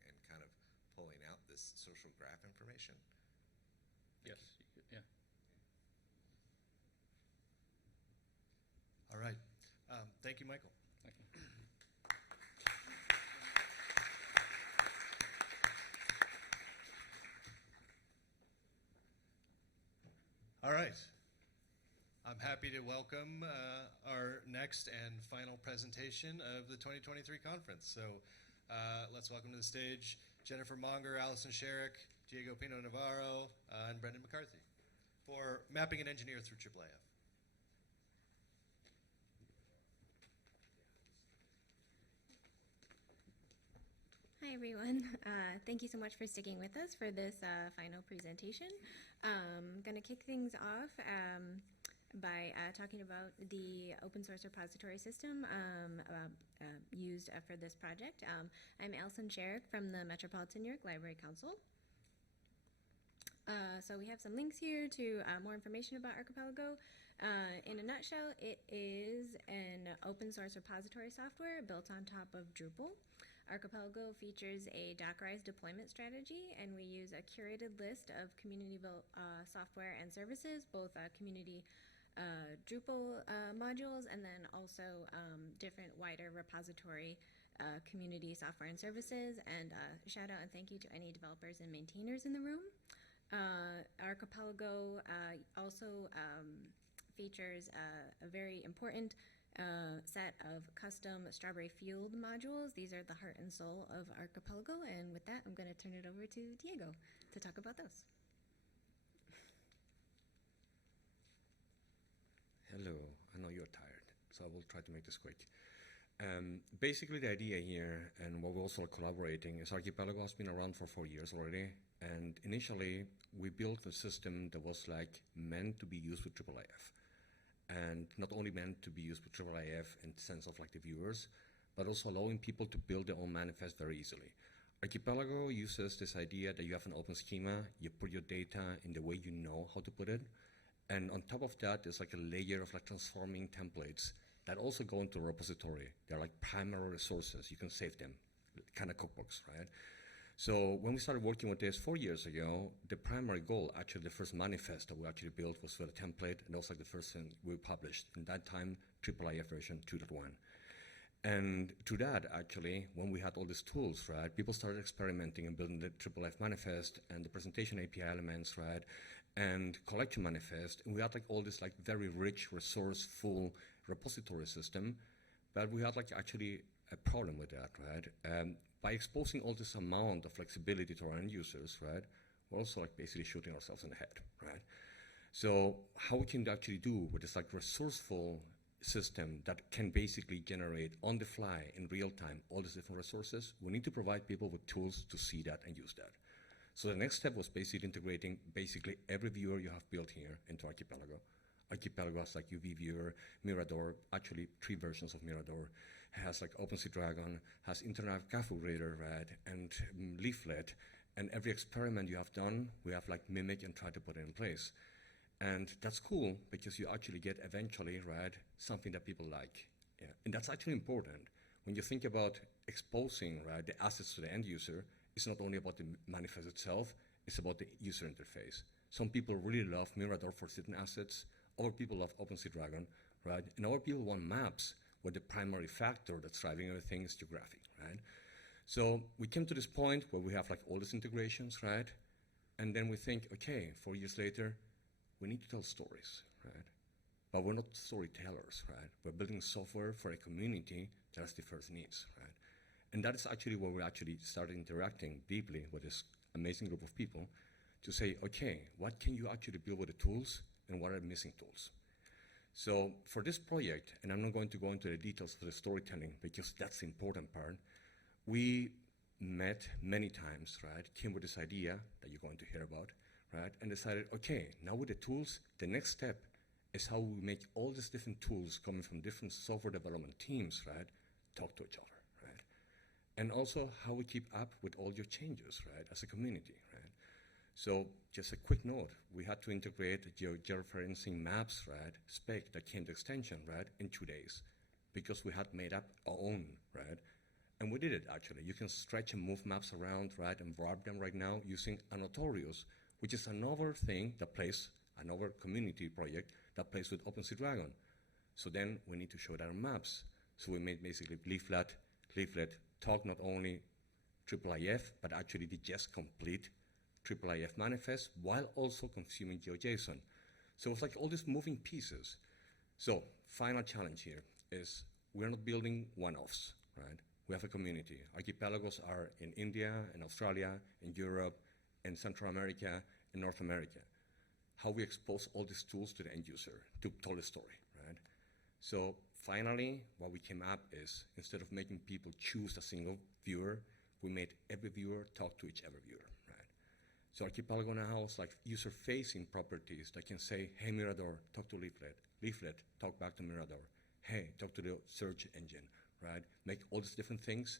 and kind of pulling out this social graph information. Yes. Yeah. All right. Thank you, Michael. Thank you. All right. I'm happy to welcome our next and final presentation of the 2023 conference. So let's welcome to the stage Jenifer Monger, Allison Sherrick, Pino Navarro, and Brenden McCarthy for Mapping and Engineer through IIIF. Hi everyone. Thank you so much for sticking with us for this final presentation. I'm going to kick things off by talking about the open source repository system used for this project. I'm Allison Sherrick from the Metropolitan New York Library Council. So we have some links here to more information about Archipelago. In a nutshell, it is an open source repository software built on top of Drupal. Archipelago features a Dockerized deployment strategy, and we use a curated list of community-built software and services, both community Drupal modules, and then also different wider repository community software and services. And shout out and thank you to any developers and maintainers in the room. Archipelago also features a very important set of custom Strawberry Field modules. These are the heart and soul of Archipelago, and with that, I'm going to turn it over to Diego to talk about those. Hello, I know you're tired, so I will try to make this quick. Basically, the idea here, and what we're also collaborating, is Archipelago has been around for 4 years already, and initially, we built a system that was like meant to be used with IIIF. And not only meant to be used with IIIF in the sense of like the viewers, but also allowing people to build their own manifest very easily. Archipelago uses this idea that you have an open schema, you put your data in the way you know how to put it, and on top of that, there's like a layer of like transforming templates that also go into a repository. They're like primary resources, you can save them, kind of cookbooks, right? So when we started working with this 4 years ago, the primary goal, actually the first manifest that we actually built was for the template, and that was like the first thing we published. In that time, IIIF version 2.1. And to that, actually, when we had all these tools, right, people started experimenting and building the IIIF manifest and the presentation API elements, right, and collection manifest, and we had like all this like very rich, resourceful repository system, but we had like actually a problem with that, right? By exposing all this amount of flexibility to our end users, right, we're also like basically shooting ourselves in the head, right? So how we can actually do with this like resourceful system that can basically generate on the fly in real time all these different resources, we need to provide people with tools to see that and use that. So the next step was basically integrating basically every viewer you have built here into Archipelago. Archipelago has like UV Viewer, Mirador, actually 3 versions of Mirador, has like OpenSea Dragon, has Internet Configurator, right, and Leaflet, and every experiment you have done, we have like mimic and try to put it in place. And that's cool because you actually get eventually, right, something that people like. Yeah. And that's actually important. When you think about exposing, right, the assets to the end user, it's not only about the manifest itself, it's about the user interface. Some people really love Mirador for certain assets, other people love OpenSea Dragon, right? And other people want maps where the primary factor that's driving everything is geographic, right? So we came to this point where we have like all these integrations, right? And then we think, okay, 4 years later, we need to tell stories, right? But we're not storytellers, right? We're building software for a community that has diverse needs, right? And that is actually where we actually started interacting deeply with this amazing group of people to say, okay, what can you actually build with the tools and what are the missing tools? So for this project, and I'm not going to go into the details of the storytelling because that's the important part, we met many times, right? Came with this idea that you're going to hear about, right? And decided, okay, now with the tools, the next step is how we make all these different tools coming from different software development teams, right, talk to each other, right? And also how we keep up with all your changes, right, as a community, right? So just a quick note, we had to integrate georeferencing maps, right, spec that came to extension, right, in 2 days because we had made up our own, right? And we did it actually. You can stretch and move maps around, right, and wrap them right now using Notorious, which is another thing that plays, another community project that plays with OpenSea Dragon. So then we need to show that on maps. So we made basically Leaflet talk not only IIIF, but actually the just complete IIIF manifest while also consuming GeoJSON. So it's like all these moving pieces. So final challenge here is we're not building one-offs, right? We have a community. Archipelagos are in India, in Australia, in Europe, in Central America, in North America. How we expose all these tools to the end user to tell the story, right? So finally, what we came up is instead of making people choose a single viewer, we made every viewer talk to each other viewer, right? So Archipelago now has like user-facing properties that can say, hey, Mirador, talk to Leaflet. Leaflet, talk back to Mirador. Hey, talk to the search engine, right? Make all these different things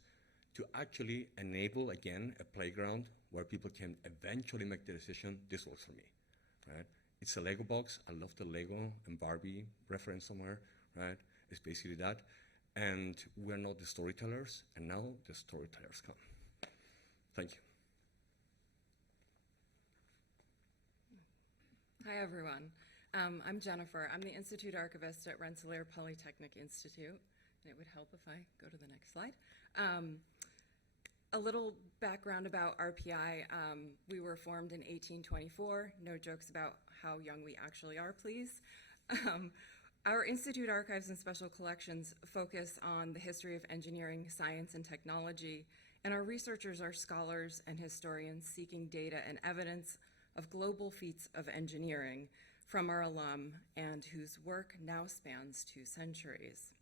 to actually enable, again, a playground where people can eventually make the decision, this works for me, right? It's a Lego box. I love the Lego and Barbie reference somewhere, right? It's basically that. And we're not the storytellers, and now the storytellers come. Thank you. Hi, everyone. I'm Jenifer. I'm the Institute Archivist at Rensselaer Polytechnic Institute. And it would help if I go to the next slide. A little background about RPI. We were formed in 1824. No jokes about how young we actually are, please. Our Institute Archives and Special Collections focus on the history of engineering, science, and technology, and our researchers are scholars and historians seeking data and evidence of global feats of engineering from our alum and whose work now spans 2 centuries.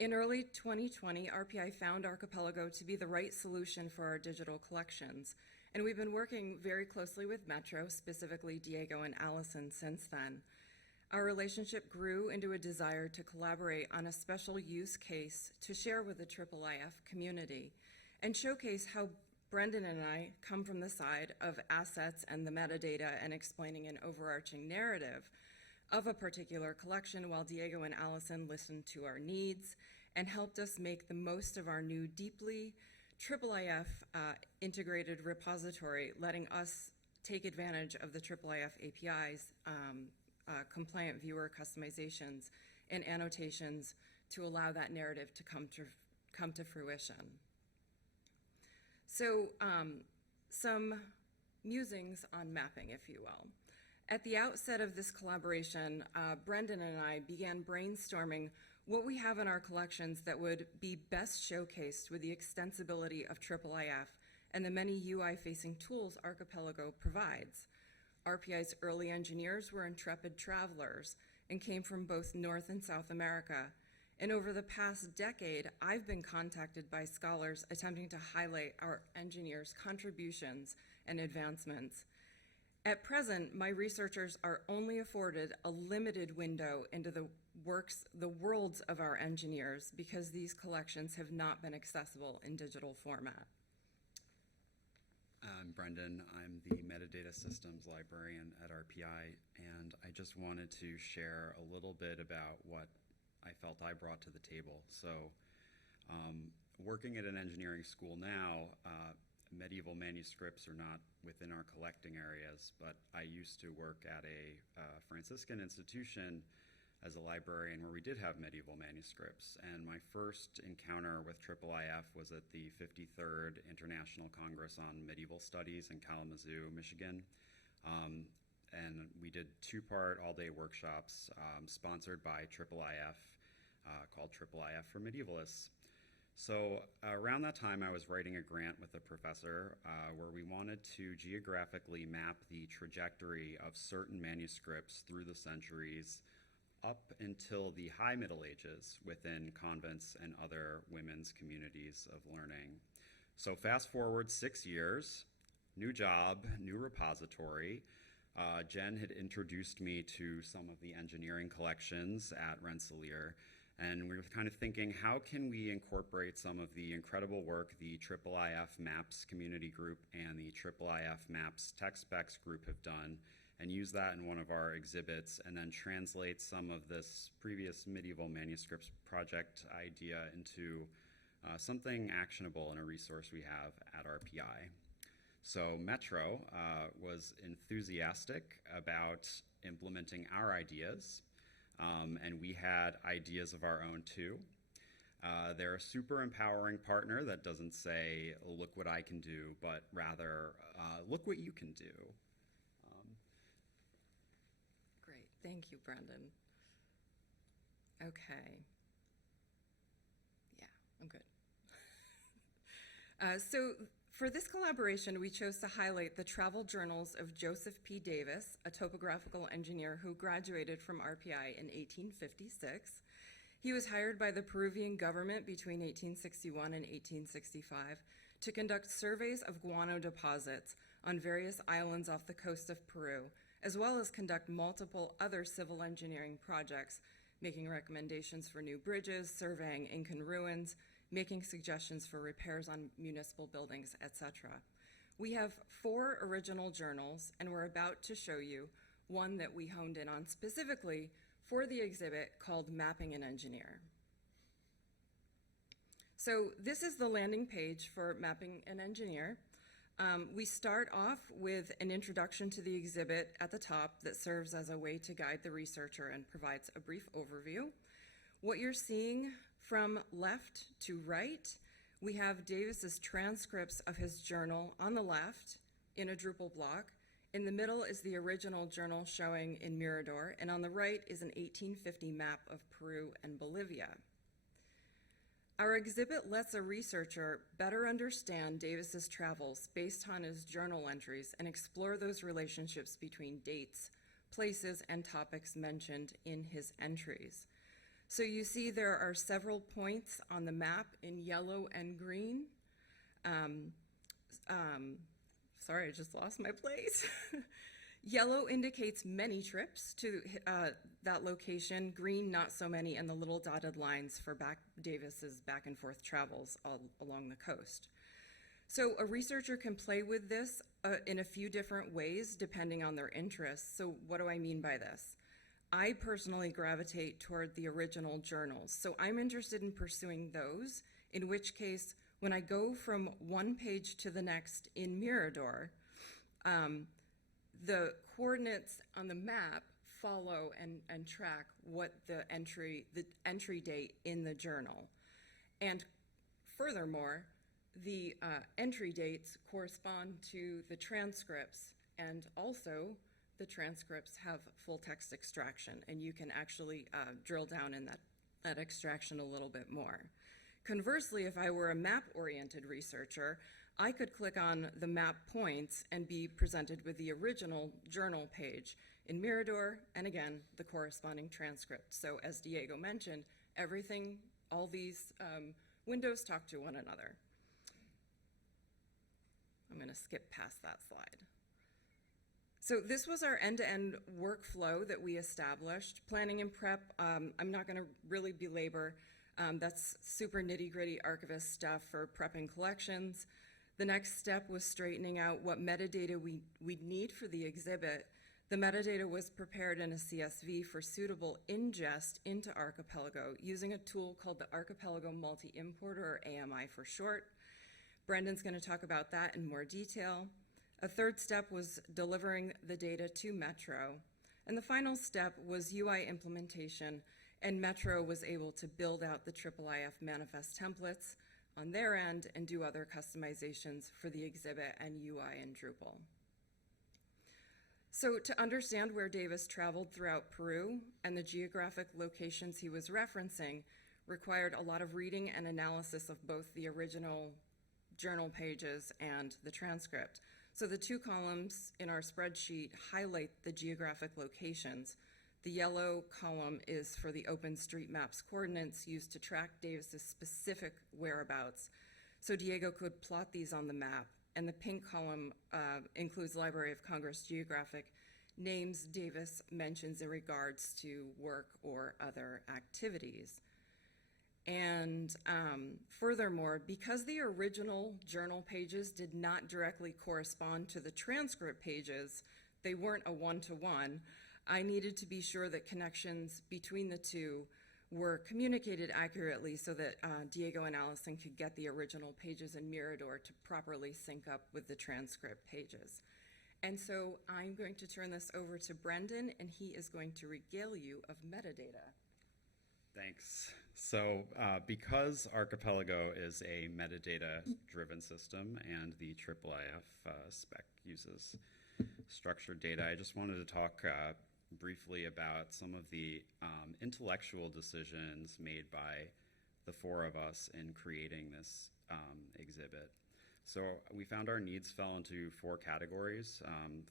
In early 2020, RPI found Archipelago to be the right solution for our digital collections, and we've been working very closely with Metro, specifically Diego and Allison, since then. Our relationship grew into a desire to collaborate on a special use case to share with the IIIF community and showcase how Brenden and I come from the side of assets and the metadata and explaining an overarching narrative of a particular collection while Diego and Allison listened to our needs and helped us make the most of our new deeply IIIF integrated repository, letting us take advantage of the IIIF API's compliant viewer customizations and annotations to allow that narrative to come to fruition. So some musings on mapping, if you will. At the outset of this collaboration, Brenden and I began brainstorming what we have in our collections that would be best showcased with the extensibility of IIIF and the many UI-facing tools Archipelago provides. RPI's early engineers were intrepid travelers and came from both North and South America. And over the past decade, I've been contacted by scholars attempting to highlight our engineers' contributions and advancements. At present, my researchers are only afforded a limited window into the worlds of our engineers because these collections have not been accessible in digital format. I'm Brenden. I'm the Metadata Systems Librarian at RPI, and I just wanted to share a little bit about what I felt I brought to the table. So, working at an engineering school now, medieval manuscripts are not within our collecting areas, but I used to work at a Franciscan institution as a librarian where we did have medieval manuscripts. And my first encounter with IIIF was at the 53rd International Congress on Medieval Studies in Kalamazoo, Michigan. And we did two-part all-day workshops sponsored by IIIF called IIIF for Medievalists. So around that time, I was writing a grant with a professor where we wanted to geographically map the trajectory of certain manuscripts through the centuries up until the High Middle Ages within convents and other women's communities of learning. So fast forward 6 years, new job, new repository. Jen had introduced me to some of the engineering collections at Rensselaer. And we were kind of thinking, how can we incorporate some of the incredible work the IIIF Maps community group and the IIIF Maps Tech Specs group have done and use that in one of our exhibits and then translate some of this previous medieval manuscripts project idea into something actionable and a resource we have at RPI. So Metro was enthusiastic about implementing our ideas. And we had ideas of our own too. They're a super empowering partner that doesn't say, look what I can do, but rather, look what you can do. Great, thank you, Brenden. Okay. Yeah, I'm good. So for this collaboration, we chose to highlight the travel journals of Joseph P. Davis, a topographical engineer who graduated from RPI in 1856. He was hired by the Peruvian government between 1861 and 1865 to conduct surveys of guano deposits on various islands off the coast of Peru, as well as conduct multiple other civil engineering projects, making recommendations for new bridges, surveying Incan ruins, making suggestions for repairs on municipal buildings, etc. We have 4 original journals, and we're about to show you one that we honed in on specifically for the exhibit called Mapping an Engineer. So this is the landing page for Mapping an Engineer. We start off with an introduction to the exhibit at the top that serves as a way to guide the researcher and provides a brief overview. What you're seeing from left to right, we have Davis's transcripts of his journal on the left in a Drupal block. In the middle is the original journal showing in Mirador, and on the right is an 1850 map of Peru and Bolivia. Our exhibit lets a researcher better understand Davis's travels based on his journal entries and explore those relationships between dates, places, and topics mentioned in his entries. So you see there are several points on the map in yellow and green. Sorry, I just lost my place. Yellow indicates many trips to that location, green not so many, and the little dotted lines for Davis's back and forth travels all along the coast. So a researcher can play with this in a few different ways depending on their interests. So what do I mean by this? I personally gravitate toward the original journals, so I'm interested in pursuing those, in which case, when I go from one page to the next in Mirador, the coordinates on the map follow and track what the entry date in the journal. And furthermore, the entry dates correspond to the transcripts, and also the transcripts have full text extraction, and you can actually drill down in that extraction a little bit more. Conversely, if I were a map-oriented researcher, I could click on the map points and be presented with the original journal page in Mirador, and again, the corresponding transcript. So as Diego mentioned, everything, all these windows talk to one another. I'm going to skip past that slide. So this was our end-to-end workflow that we established. Planning and prep, I'm not going to really belabor. That's super nitty-gritty archivist stuff for prepping collections. The next step was straightening out what metadata we'd need for the exhibit. The metadata was prepared in a CSV for suitable ingest into Archipelago using a tool called the Archipelago Multi-Importer, or AMI for short. Brendan's going to talk about that in more detail. A third step was delivering the data to Metro. And the final step was UI implementation, and Metro was able to build out the IIIF manifest templates on their end and do other customizations for the exhibit and UI in Drupal. So to understand where Davis traveled throughout Peru and the geographic locations he was referencing required a lot of reading and analysis of both the original journal pages and the transcript. So the two columns in our spreadsheet highlight the geographic locations. The yellow column is for the OpenStreetMaps coordinates used to track Davis's specific whereabouts. So Diego could plot these on the map. And the pink column includes Library of Congress geographic names Davis mentions in regards to work or other activities. And furthermore, because the original journal pages did not directly correspond to the transcript pages, they weren't a one-to-one, I needed to be sure that connections between the two were communicated accurately so that Diego and Allison could get the original pages in Mirador to properly sync up with the transcript pages. And so I'm going to turn this over to Brenden, and he is going to regale you of metadata. Thanks. So because Archipelago is a metadata-driven system and the IIIF spec uses structured data, I just wanted to talk briefly about some of the intellectual decisions made by the four of us in creating this exhibit. So we found our needs fell into four categories.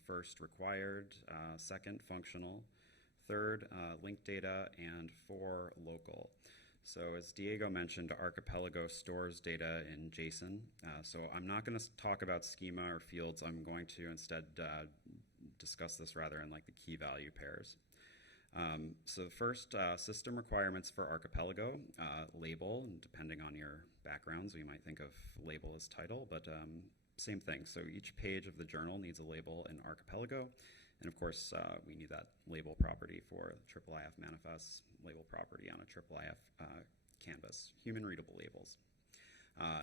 First, required. Second, functional. Third, linked data. And four, local. So as Diego mentioned, Archipelago stores data in JSON. So I'm not going to talk about schema or fields. I'm going to instead discuss this rather in like the key value pairs. So first, system requirements for Archipelago, label, and depending on your backgrounds, we might think of label as title, but same thing. So each page of the journal needs a label in Archipelago, and of course, we need that label property for IIIF manifests, label property on a IIIF canvas, human readable labels.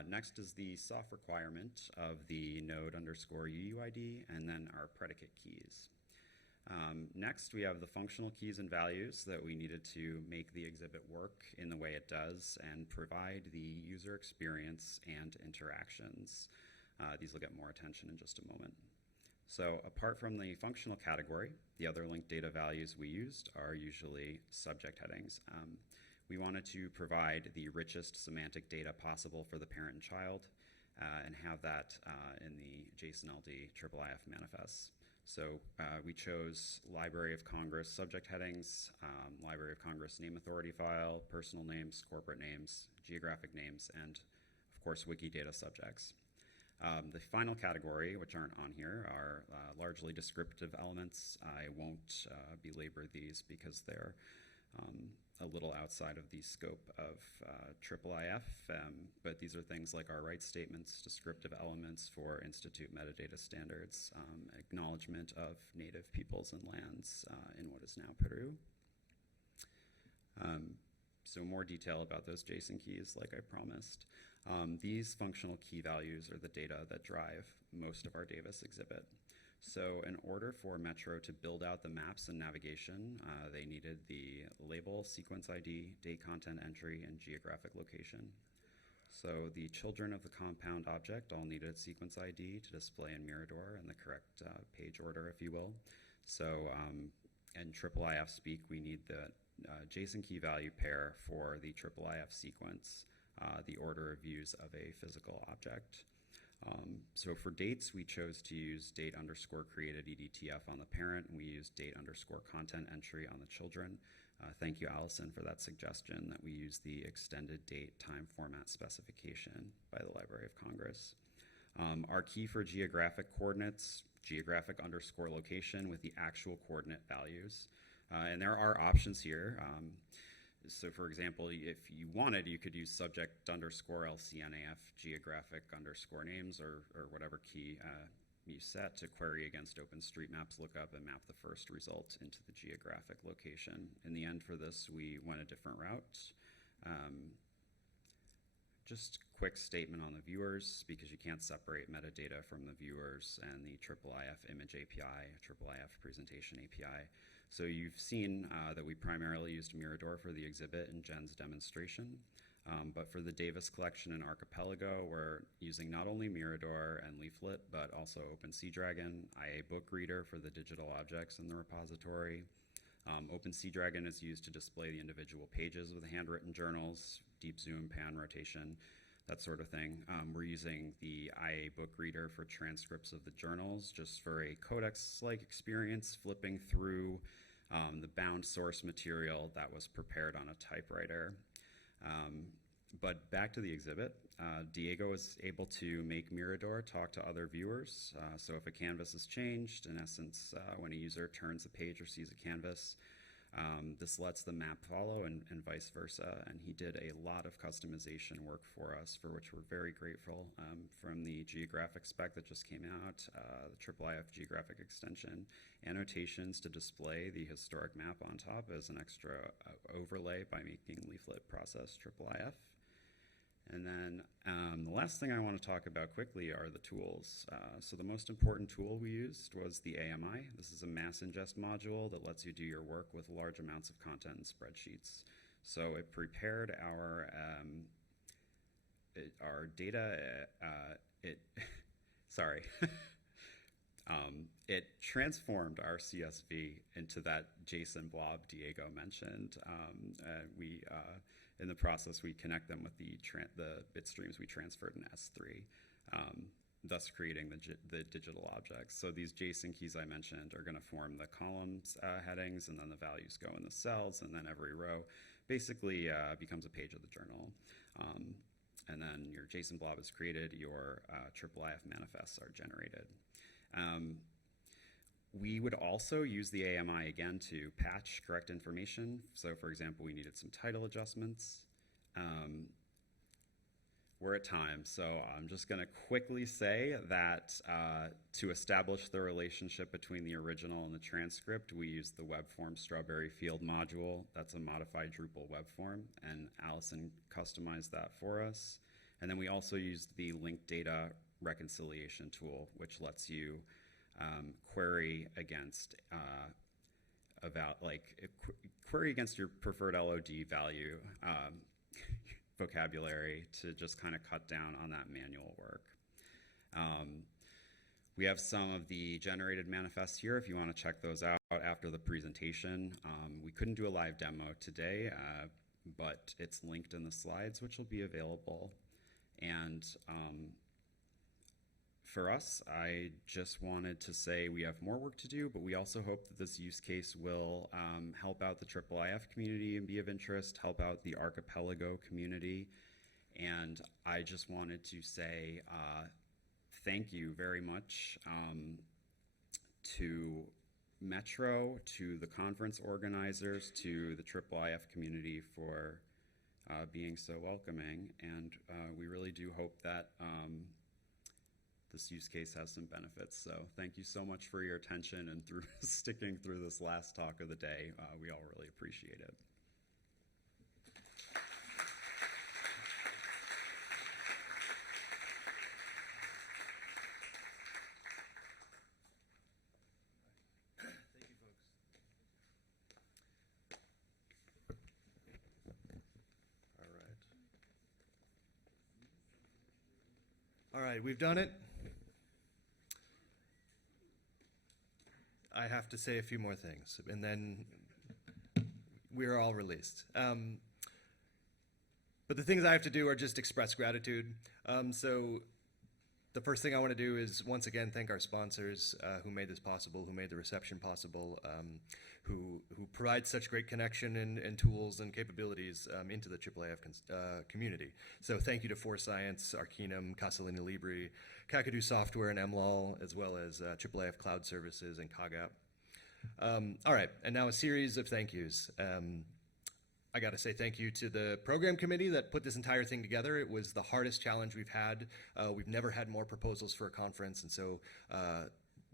Next is the soft requirement of the node underscore UUID, and then our predicate keys. Next, we have the functional keys and values that we needed to make the exhibit work in the way it does and provide the user experience and interactions. These will get more attention in just a moment. So apart from the functional category, the other linked data values we used are usually subject headings. We wanted to provide the richest semantic data possible for the parent and child and have that in the JSON-LD IIIF manifests. So we chose Library of Congress subject headings, Library of Congress name authority file, personal names, corporate names, geographic names, and of course Wikidata subjects. The final category, which aren't on here, are largely descriptive elements. I won't belabor these because they're a little outside of the scope of IIIF, but these are things like our rights statements, descriptive elements for Institute metadata standards, acknowledgement of native peoples and lands in what is now Peru. So more detail about those JSON keys, like I promised. These functional key values are the data that drive most of our Davis exhibit. So in order for Metro to build out the maps and navigation, they needed the label, sequence ID, date content entry, and geographic location. So the children of the compound object all needed sequence ID to display in Mirador in the correct page order, if you will. So in IIIF speak, we need the JSON key value pair for the IIIF sequence, the order of views of a physical object. So for dates, we chose to use date underscore created EDTF on the parent, and we used date underscore content entry on the children. Thank you, Allison, for that suggestion that we use the extended date time format specification by the Library of Congress. Our key for geographic coordinates, geographic underscore location with the actual coordinate values. And there are options here. So for example, if you wanted, you could use subject underscore LCNAF geographic underscore names or whatever key you set to query against OpenStreetMap's lookup and map the first result into the geographic location. In the end for this, we went a different route. Just quick statement on the viewers, because you can't separate metadata from the viewers and the IIIF image API, IIIF presentation API. So you've seen that we primarily used Mirador for the exhibit in Jen's demonstration, but for the Davis collection and Archipelago, we're using not only Mirador and Leaflet, but also OpenSeaDragon, IA Book Reader for the digital objects in the repository. OpenSeaDragon is used to display the individual pages of the handwritten journals, deep zoom, pan, rotation, that sort of thing. We're using the IA Book Reader for transcripts of the journals, just for a codex-like experience, flipping through the bound source material that was prepared on a typewriter. But back to the exhibit, Diego was able to make Mirador talk to other viewers. So if a canvas is changed, in essence, when a user turns a page or sees a canvas, this lets the map follow and vice versa. And he did a lot of customization work for us, for which we're very grateful, from the geographic spec that just came out, the IIIF geographic extension, annotations to display the historic map on top as an extra overlay by making Leaflet process IIIF. And then the last thing I want to talk about quickly are the tools. So the most important tool we used was the AMI. This is a mass ingest module that lets you do your work with large amounts of content in spreadsheets. So it prepared our data, it transformed our CSV into that JSON blob Diego mentioned. In the process, we connect them with the bit streams we transferred in S3, thus creating the digital objects. So these JSON keys I mentioned are going to form the columns headings, and then the values go in the cells, and then every row basically becomes a page of the journal. And then your JSON blob is created, your IIIF manifests are generated. We would also use the AMI again to patch correct information. So for example, we needed some title adjustments. We're at time, so I'm just gonna quickly say that to establish the relationship between the original and the transcript, we used the web form strawberry field module. That's a modified Drupal web form, and Allison customized that for us. And then we also used the linked data reconciliation tool, which lets you query against query against your preferred LOD value vocabulary to just kind of cut down on that manual work. We have some of the generated manifests here if you want to check those out after the presentation. We couldn't do a live demo today, but it's linked in the slides, which will be available. And for us, I just wanted to say we have more work to do, but we also hope that this use case will help out the IIIF community and be of interest, help out the Archipelago community. And I just wanted to say thank you very much to Metro, to the conference organizers, to the IIIF community for being so welcoming. And we really do hope that this use case has some benefits. So thank you so much for your attention and through sticking through this last talk of the day. We all really appreciate it. Thank you, folks. All right. right, we've done it. I have to say a few more things, and then we're all released. But the things I have to do are just express gratitude. So the first thing I want to do is once again thank our sponsors who made this possible, who made the reception possible, who provide such great connection and tools and capabilities into the IIIF community. So thank you to Forscience, Arcanum, Castellini Libri, Kakadu Software and MLOL, as well as IIIF Cloud Services and CogApp. All right, and now a series of thank yous. I got to say thank you to the program committee that put this entire thing together. It was the hardest challenge we've had. We've never had more proposals for a conference, and so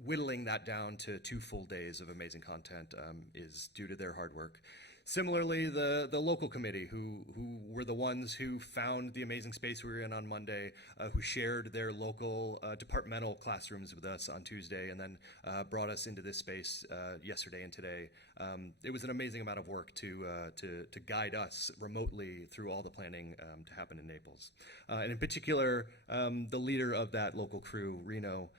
whittling that down to 2 full days of amazing content is due to their hard work. Similarly, the local committee, who were the ones who found the amazing space we were in on Monday, who shared their local departmental classrooms with us on Tuesday, and then brought us into this space yesterday and today. It was an amazing amount of work to guide us remotely through all the planning to happen in Naples. And in particular, the leader of that local crew, Reno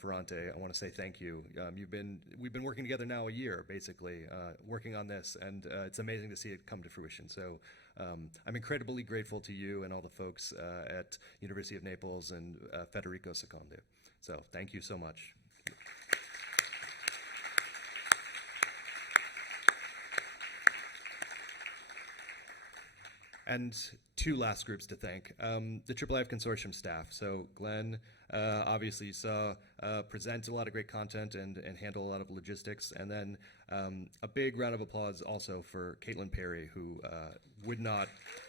Ferrante, I want to say thank you. We've been working together now a year, basically, working on this, and it's amazing to see it come to fruition. So I'm incredibly grateful to you and all the folks at University of Naples and Federico Seconde. So thank you so much. And 2 last groups to thank. The IIIF Consortium staff. So Glen, obviously you saw present a lot of great content and handle a lot of logistics. And then a big round of applause also for Caitlin Perry, who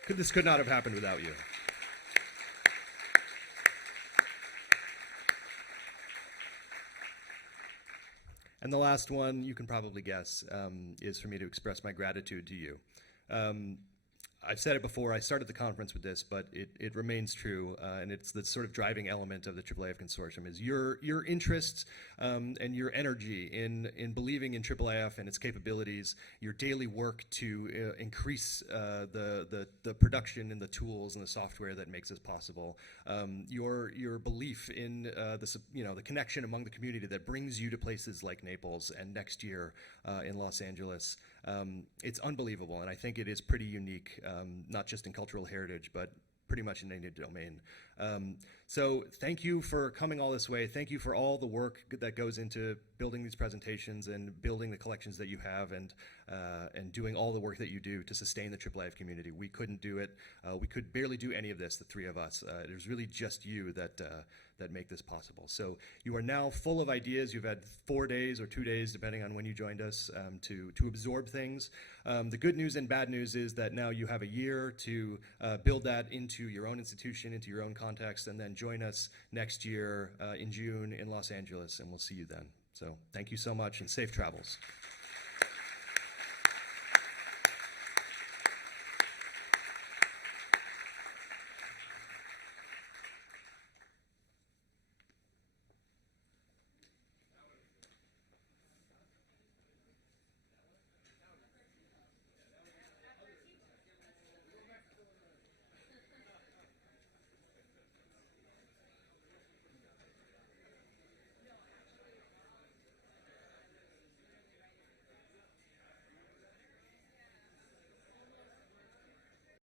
this could not have happened without you. And the last one, you can probably guess, is for me to express my gratitude to you. I've said it before, I started the conference with this, but it remains true, and it's the sort of driving element of the IIIF Consortium is your interest and your energy in believing in IIIF and its capabilities, your daily work to increase the production and the tools and the software that makes this possible, your belief in the connection among the community that brings you to places like Naples and next year in Los Angeles. It's unbelievable, and I think it is pretty unique, not just in cultural heritage, but pretty much in any domain. So thank you for coming all this way. Thank you for all the work that goes into building these presentations and building the collections that you have and doing all the work that you do to sustain the IIIF community. We couldn't do it. We could barely do any of this, the 3 of us. It was really just you that make this possible. So you are now full of ideas. You've had 4 days or 2 days, depending on when you joined us, to absorb things. The good news and bad news is that now you have a year to build that into your own institution, into your own context, and then join us next year in June in Los Angeles, and we'll see you then. So thank you so much, and safe travels.